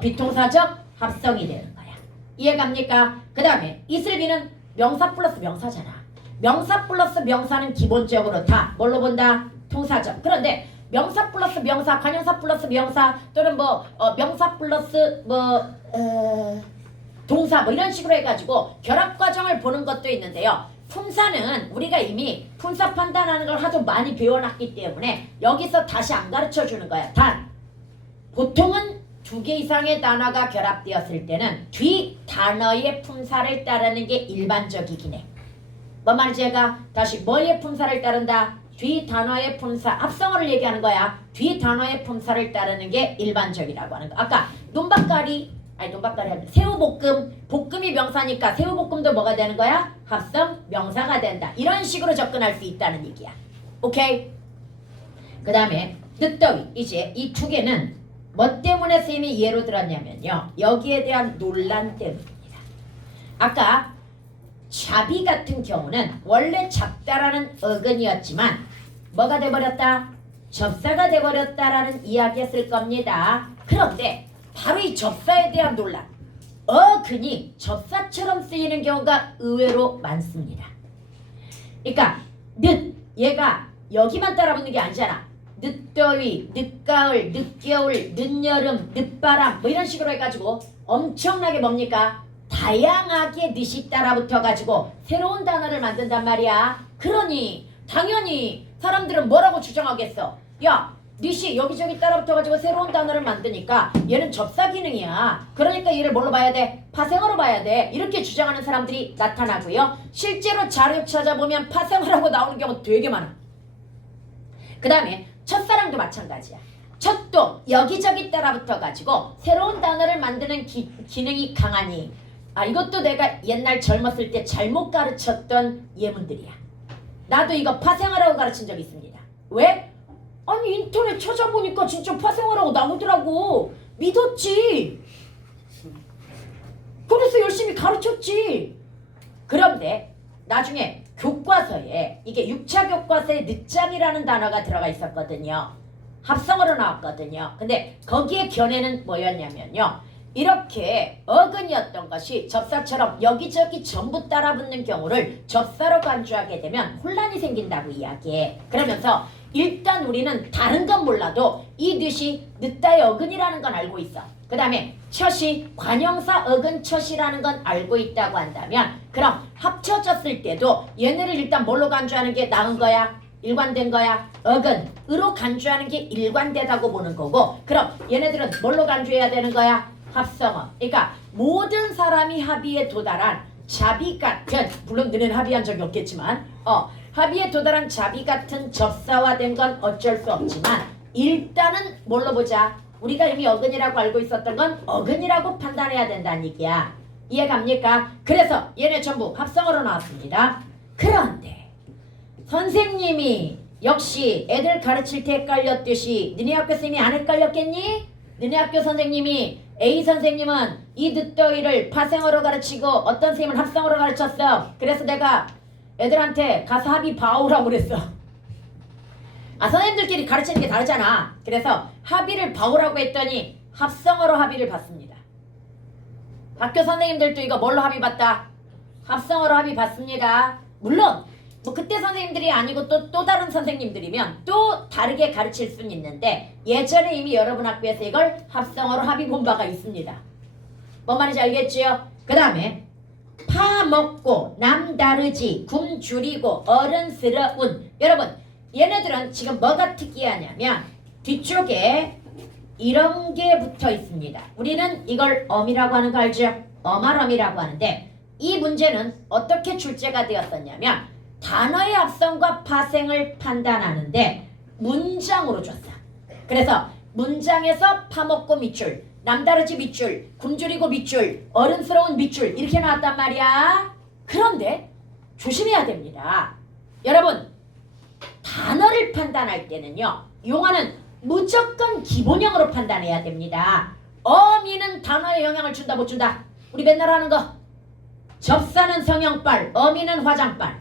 비동사적 합성이 되는 거야. 이해갑니까? 그 다음에 이슬비는 명사 플러스 명사잖아. 명사 플러스 명사는 기본적으로 다 뭘로 본다? 동사적. 그런데 명사 플러스 명사, 관형사 플러스 명사 또는 명사 플러스 동사 이런 식으로 해가지고 결합 과정을 보는 것도 있는데요. 품사는 우리가 이미 품사 판단하는 걸 하도 많이 배워놨기 때문에 여기서 다시 안 가르쳐 주는 거야. 단 보통은 2개 이상의 단어가 결합되었을 때는 뒤 단어의 품사를 따르는 게 일반적이긴 해. 뭔 말인지 얘가 다시 뭐의 품사를 따른다? 뒤 단어의 품사, 합성어를 얘기하는 거야. 뒤 단어의 품사를 따르는 게 일반적이라고 하는 거. 아까 논밭가리 아니 새우볶음, 볶음이 명사니까 새우볶음도 뭐가 되는 거야? 합성 명사가 된다. 이런 식으로 접근할 수 있다는 얘기야. 오케이? 그 다음에 늦더위. 이제 이 2개는 뭐 때문에 선생님이 예로 들었냐면요. 여기에 대한 논란 때문입니다. 아까 잡이 같은 경우는 원래 잡다라는 어근이었지만 뭐가 돼버렸다? 접사가 돼버렸다라는 이야기했을 겁니다. 그런데 바로 이 접사에 대한 논란. 어근이 접사처럼 쓰이는 경우가 의외로 많습니다. 그러니까 늦 얘가 여기만 따라붙는 게 아니잖아. 늦더위, 늦가을, 늦겨울, 늦여름, 늦바람 이런 식으로 해가지고 엄청나게 뭡니까? 다양하게 늦이 따라붙어가지고 새로운 단어를 만든단 말이야. 그러니 당연히 사람들은 뭐라고 주장하겠어? 야, 늦이 여기저기 따라붙어가지고 새로운 단어를 만드니까 얘는 접사 기능이야. 그러니까 얘를 뭘로 봐야 돼? 파생어로 봐야 돼. 이렇게 주장하는 사람들이 나타나고요. 실제로 자료 찾아보면 파생어라고 나오는 경우 되게 많아. 그 다음에 첫사랑도 마찬가지야. 첫도 여기저기 따라붙어가지고 새로운 단어를 만드는 기능이 강하니 이것도 내가 옛날 젊었을 때 잘못 가르쳤던 예문들이야. 나도 이거 파생어라고 가르친 적이 있습니다. 왜? 아니 인터넷 찾아보니까 진짜 파생어라고 나오더라고. 믿었지. 그래서 열심히 가르쳤지. 그런데 나중에 교과서에 이게 6차 교과서에 늦장이라는 단어가 들어가 있었거든요. 합성어로 나왔거든요. 근데 거기에 견해는 뭐였냐면요. 이렇게 어근이었던 것이 접사처럼 여기저기 전부 따라붙는 경우를 접사로 간주하게 되면 혼란이 생긴다고 이야기해. 그러면서 일단 우리는 다른 건 몰라도 이 뜻이 늦다의 어근이라는 건 알고 있어. 그 다음에 첫 이 관형사 어근 첫이라는 건 알고 있다고 한다면 그럼 합쳐졌을 때도 얘네를 일단 뭘로 간주하는 게 나은 거야? 일관된 거야? 어근으로 간주하는 게 일관되다고 보는 거고 그럼 얘네들은 뭘로 간주해야 되는 거야? 합성어. 그러니까 모든 사람이 합의에 도달한 자비 같은 물론 너는 합의한 적이 없겠지만 합의에 도달한 자비 같은 접사화된 건 어쩔 수 없지만 일단은 뭘로 보자. 우리가 이미 어근이라고 알고 있었던 건 어근이라고 판단해야 된다는 얘기야. 이해갑니까? 그래서 얘네 전부 합성어로 나왔습니다. 그런데 선생님이 역시 애들 가르칠 때 헷갈렸듯이 너네 학교 선생님이 안 헷갈렸겠니? 너네 학교 선생님이 A 선생님은 이 늦더위를 파생어로 가르치고 어떤 선생님은 합성어로 가르쳤어. 그래서 내가 애들한테 가서 합의 봐오라고 그랬어. 선생님들끼리 가르치는 게 다르잖아. 그래서 합의를 봐오라고 했더니 합성어로 합의를 봤습니다. 학교 선생님들도 이거 뭘로 합의 봤다? 합성어로 합의 봤습니다. 물론 뭐 그때 선생님들이 아니고 또 다른 선생님들이면 또 다르게 가르칠 수는 있는데 예전에 이미 여러분 학교에서 이걸 합성어로 합의 본 바가 있습니다. 뭔 말인지 알겠지요? 그 다음에 파먹고 남다르지 굶주리고 어른스러운 여러분 얘네들은 지금 뭐가 특이하냐면 뒤쪽에 이런 게 붙어 있습니다. 우리는 이걸 어미라고 하는 거 알죠? 어말어미라고 하는데 이 문제는 어떻게 출제가 되었었냐면 단어의 합성과 파생을 판단하는데 문장으로 줬어. 그래서 문장에서 파먹고 밑줄, 남다르지 밑줄, 굶주리고 밑줄, 어른스러운 밑줄 이렇게 나왔단 말이야. 그런데 조심해야 됩니다. 여러분 단어를 판단할 때는요. 용어는 무조건 기본형으로 판단해야 됩니다. 어미는 단어에 영향을 준다 못 준다? 우리 맨날 하는 거. 접사는 성형빨, 어미는 화장빨.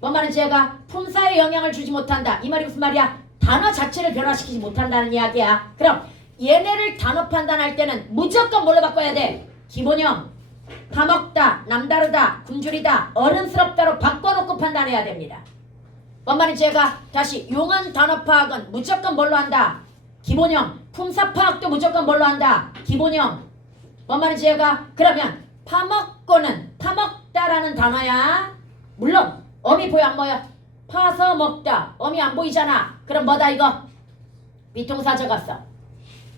뭔 말인지 제가 품사에 영향을 주지 못한다. 이 말이 무슨 말이야? 단어 자체를 변화시키지 못한다는 이야기야. 그럼 얘네를 단어 판단할 때는 무조건 뭘로 바꿔야 돼? 기본형. 파먹다, 남다르다, 굶주리다, 어른스럽다로 바꿔놓고 판단해야 됩니다. 뭔 말인지 제가 다시 용언 단어 파악은 무조건 뭘로 한다? 기본형. 품사 파악도 무조건 뭘로 한다? 기본형. 뭔 말인지 제가 그러면 파먹고는 파먹다라는 단어야. 물론 어미 보여 안 보여? 파서 먹다. 어미 안 보이잖아. 그럼 뭐다 이거? 비동사 적었어.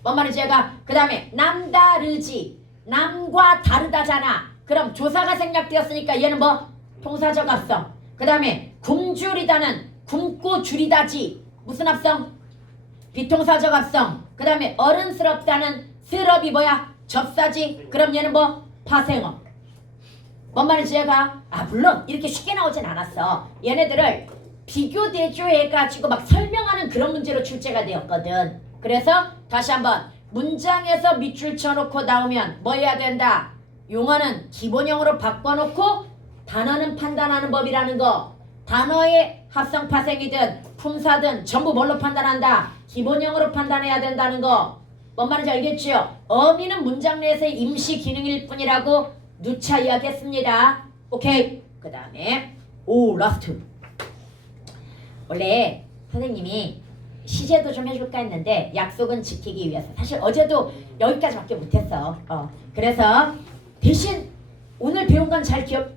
뭔 말인지 제가 그 다음에 남다르지. 남과 다르다잖아. 그럼 조사가 생략되었으니까 얘는 뭐? 동사적 합성. 그 다음에 굶주리다는 굶고 줄이다지. 무슨 합성? 비동사적 합성. 그 다음에 어른스럽다는 스럽이 뭐야? 접사지. 그럼 얘는 뭐? 파생어. 뭔 말인지 제가 물론 이렇게 쉽게 나오진 않았어. 얘네들을 비교 대조해가지고 막 설명하는 그런 문제로 출제가 되었거든. 그래서 다시 한번 문장에서 밑줄 쳐놓고 나오면 뭐 해야 된다? 용어는 기본형으로 바꿔놓고 단어는 판단하는 법이라는 거. 단어의 합성 파생이든 품사든 전부 뭘로 판단한다? 기본형으로 판단해야 된다는 거. 뭔 말인지 알겠지요? 어미는 문장 내에서의 임시 기능일 뿐이라고 누차 이야기했습니다. 오케이. 그 다음에 라스트. 원래 선생님이 시제도 좀 해줄까 했는데 약속은 지키기 위해서 사실 어제도 여기까지밖에 못했어. 그래서 대신 오늘 배운 건 잘 기억.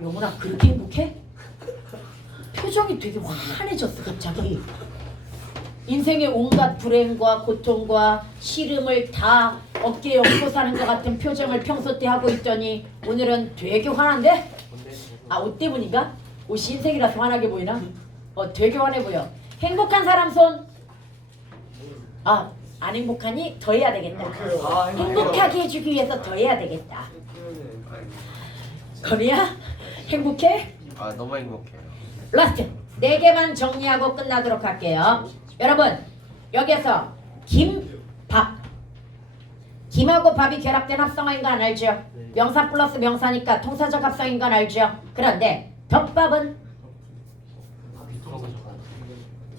영훈아 그렇게 행복해? 표정이 되게 환해졌어 갑자기. 인생의 온갖 불행과 고통과 시름을 다 어깨에 얹고 사는 것 같은 표정을 평소 때 하고 있더니 오늘은 되게 화난데? 옷 때문인가? 옷이 흰색이라서 환하게 보이나? 되게 환해 보여. 행복한 사람 손. 안 행복하니? 더 해야 되겠다. 행복하게 해주기 위해서 더 해야 되겠다. 거미야? 행복해? 너무 행복해요. 라스트 4개만 정리하고 끝나도록 할게요. 여러분 여기에서 김밥 김하고 밥이 결합된 합성어인 건 알죠? 명사 플러스 명사니까 통사적 합성인 건 알죠? 그런데 덮밥은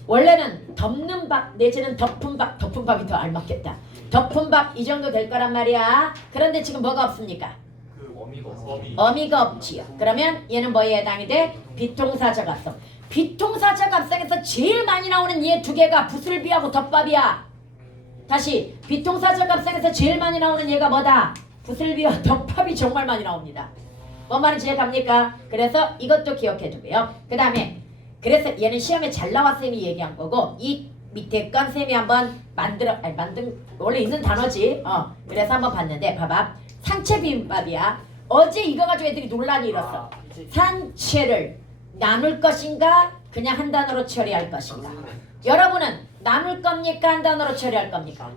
원래는 덮는 밥 내지는 덮은 밥, 덮은 밥이 더 알맞겠다. 덮은 밥 이 정도 될 거란 말이야. 그런데 지금 뭐가 없습니까? 어미가 없지요. 그러면 얘는 뭐에 해당이 돼? 비동사적 합성. 비통사적 합성에서 제일 많이 나오는 얘 두 개가 부슬비하고 덮밥이야. 다시 비통사적 합성에서 제일 많이 나오는 얘가 뭐다? 부슬비와 덮밥이 정말 많이 나옵니다. 뭔 말인지 이해갑니까? 그래서 이것도 기억해 두고요. 그 다음에 그래서 얘는 시험에 잘 나와 쌤이 얘기한 거고 이 밑에 건 쌤이 한번 만든 원래 있는 단어지. 그래서 한번 봤는데 봐봐. 산채 비빔밥이야. 어제 이거 가지고 애들이 논란이 일었어. 산채를 나눌 것인가 그냥 한 단어로 처리할 것인가. 여러분은 나눌 겁니까 한 단어로 처리할 겁니까?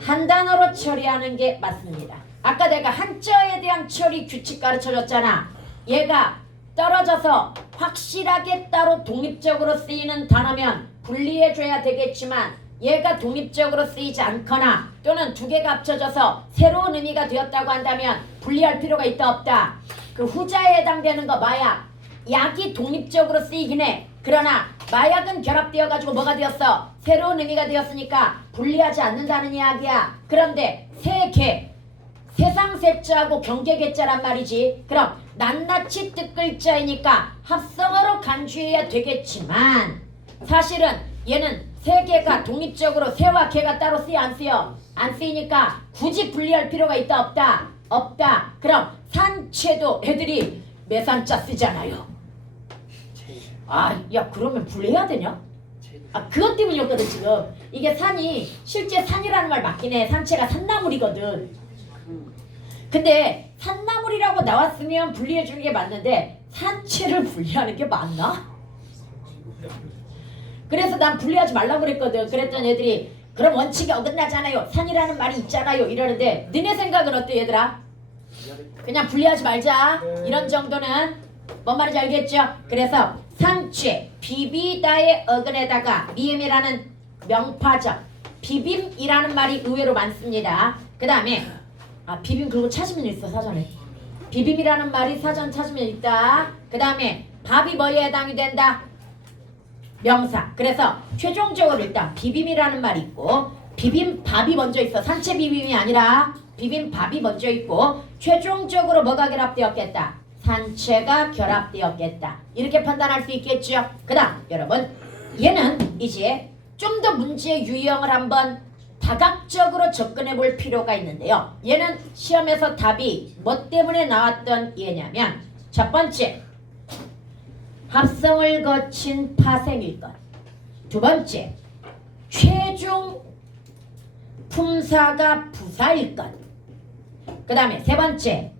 한 단어로 처리하는 게 맞습니다. 아까 내가 한자에 대한 처리 규칙 가르쳐줬잖아. 얘가 떨어져서 확실하게 따로 독립적으로 쓰이는 단어면 분리해줘야 되겠지만 얘가 독립적으로 쓰이지 않거나 또는 두 개가 합쳐져서 새로운 의미가 되었다고 한다면 분리할 필요가 있다 없다. 그 후자에 해당되는 거 마약. 약이 독립적으로 쓰이긴 해. 그러나 마약은 결합되어 가지고 뭐가 되었어? 새로운 의미가 되었으니까 분리하지 않는다는 이야기야. 그런데 세개 세상 세자하고 경계 개자란 말이지. 그럼 낱낱이 뜻글자이니까 합성어로 간주해야 되겠지만 사실은 얘는 세 개가 독립적으로 새와 개가 따로 쓰여 안 쓰여? 안 쓰이니까 굳이 분리할 필요가 있다 없다? 없다. 그럼 산채도 애들이 매산자 쓰잖아요. 야 그러면 분리해야 되냐? 그것 때문이었거든 지금. 이게 산이 실제 산이라는 말 맞긴 해. 산채가 산나물이거든. 근데 산나물이라고 나왔으면 분리해 주는 게 맞는데 산채를 분리하는 게 맞나? 그래서 난 분리하지 말라고 그랬거든. 그랬더니 애들이 그럼 원칙이 어긋나잖아요. 산이라는 말이 있잖아요. 이러는데 너네 생각은 어때 얘들아? 그냥 분리하지 말자. 이런 정도는 뭔 말인지 알겠죠? 그래서 산채 비비다의 어근에다가 미음이라는 명파적 비빔이라는 말이 의외로 많습니다. 그 다음에 비빔 그거 찾으면 있어 사전에. 비빔이라는 말이 사전 찾으면 있다. 그 다음에 밥이 뭐에 해당이 된다? 명사. 그래서 최종적으로 일단 비빔이라는 말이 있고 비빔밥이 먼저 있어. 산채 비빔이 아니라 비빔밥이 먼저 있고 최종적으로 뭐가 결합되었겠다? 산채가 결합되었겠다. 이렇게 판단할 수 있겠죠. 그 다음 여러분 얘는 이제 좀 더 문제의 유형을 한번 다각적으로 접근해 볼 필요가 있는데요. 얘는 시험에서 답이 뭐 때문에 나왔던 얘냐면 첫 번째 합성을 거친 파생일 것. 두 번째 최종 품사가 부사일 것. 그 다음에 세 번째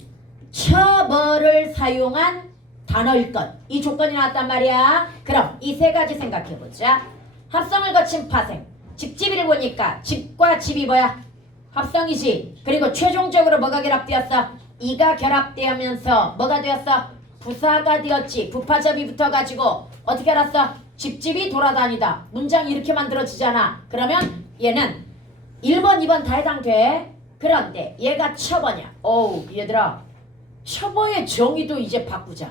처벌을 사용한 단어일 것. 이 조건이 나왔단 말이야. 그럼 이 세 가지 생각해 보자. 합성을 거친 파생. 집집이를 보니까 집과 집이 뭐야? 합성이지. 그리고 최종적으로 뭐가 결합되었어? 이가 결합되면서 뭐가 되었어? 부사가 되었지. 부파접이 붙어가지고 어떻게 알았어? 집집이 돌아다니다. 문장이 이렇게 만들어지잖아. 그러면 얘는 1번, 2번 다 해당돼. 그런데 얘가 처버냐? 어우 얘들아 처버의 정의도 이제 바꾸자.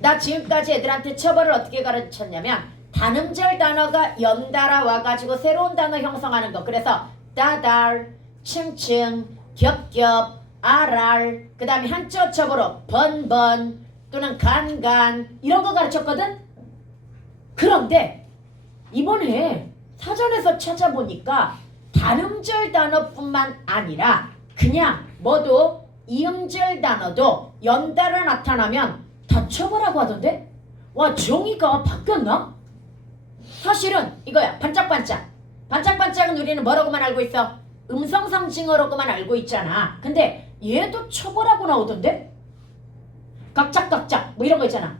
나 지금까지 애들한테 처벌을 어떻게 가르쳤냐면 단음절 단어가 연달아 와가지고 새로운 단어 형성하는 거. 그래서 다달, 층층, 겹겹, 알알, 그 다음에 한자 처벌로 번번 또는 간간 이런 거 가르쳤거든. 그런데 이번에 사전에서 찾아보니까 단음절 단어뿐만 아니라 그냥 뭐도 이음절 단어도 연달아 나타나면 다 처벌하고 하던데? 와 정의가 바뀌었나? 사실은 이거야. 반짝반짝. 반짝반짝은 우리는 뭐라고만 알고 있어? 음성상징어라고만 알고 있잖아. 근데 얘도 처벌하고 나오던데? 각짝각짝 뭐 이런 거 있잖아.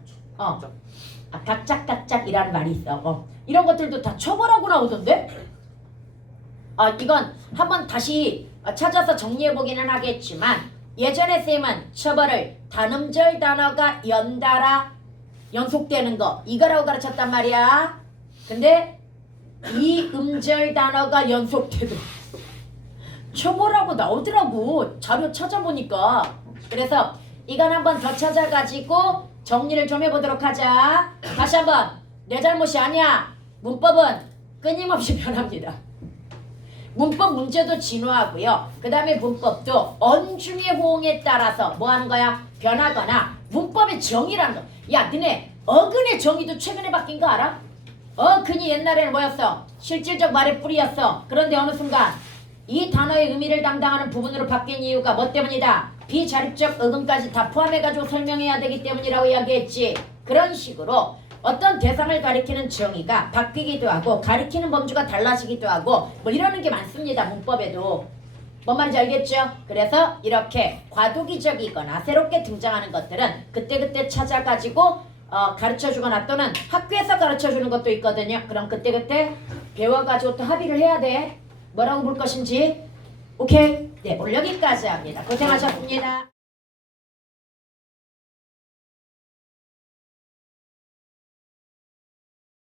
각짝각짝이라는 말이 있어. 이런 것들도 다 처벌하고 나오던데? 이건 한번 다시 찾아서 정리해보기는 하겠지만 예전에 쌤은 처벌을 단음절 단어가 연달아 연속되는 거 이거라고 가르쳤단 말이야. 근데 이 음절 단어가 연속되도 처벌하고 나오더라고. 자료 찾아보니까. 그래서 이건 한번 더 찾아가지고 정리를 좀 해보도록 하자. 다시 한번 내 잘못이 아니야. 문법은 끊임없이 변합니다. 문법 문제도 진화하고요. 그 다음에 문법도 언중의 호응에 따라서 뭐 하는 거야? 변하거나 문법의 정의라는 거. 야 너네 어근의 정의도 최근에 바뀐 거 알아? 어근이 옛날에는 뭐였어? 실질적 말의 뿌리였어. 그런데 어느 순간 이 단어의 의미를 담당하는 부분으로 바뀐 이유가 뭐 때문이다? 비자립적 어근까지 다 포함해가지고 설명해야 되기 때문이라고 이야기했지. 그런 식으로 어떤 대상을 가리키는 정의가 바뀌기도 하고 가리키는 범주가 달라지기도 하고 뭐 이러는 게 많습니다. 문법에도. 뭔 말인지 알겠죠? 그래서 이렇게 과도기적이거나 새롭게 등장하는 것들은 그때그때 찾아가지고 가르쳐주거나 또는 학교에서 가르쳐주는 것도 있거든요. 그럼 그때그때 배워가지고 또 합의를 해야 돼. 뭐라고 볼 것인지. 오케이? 네, 오늘 여기까지 합니다. 고생하셨습니다.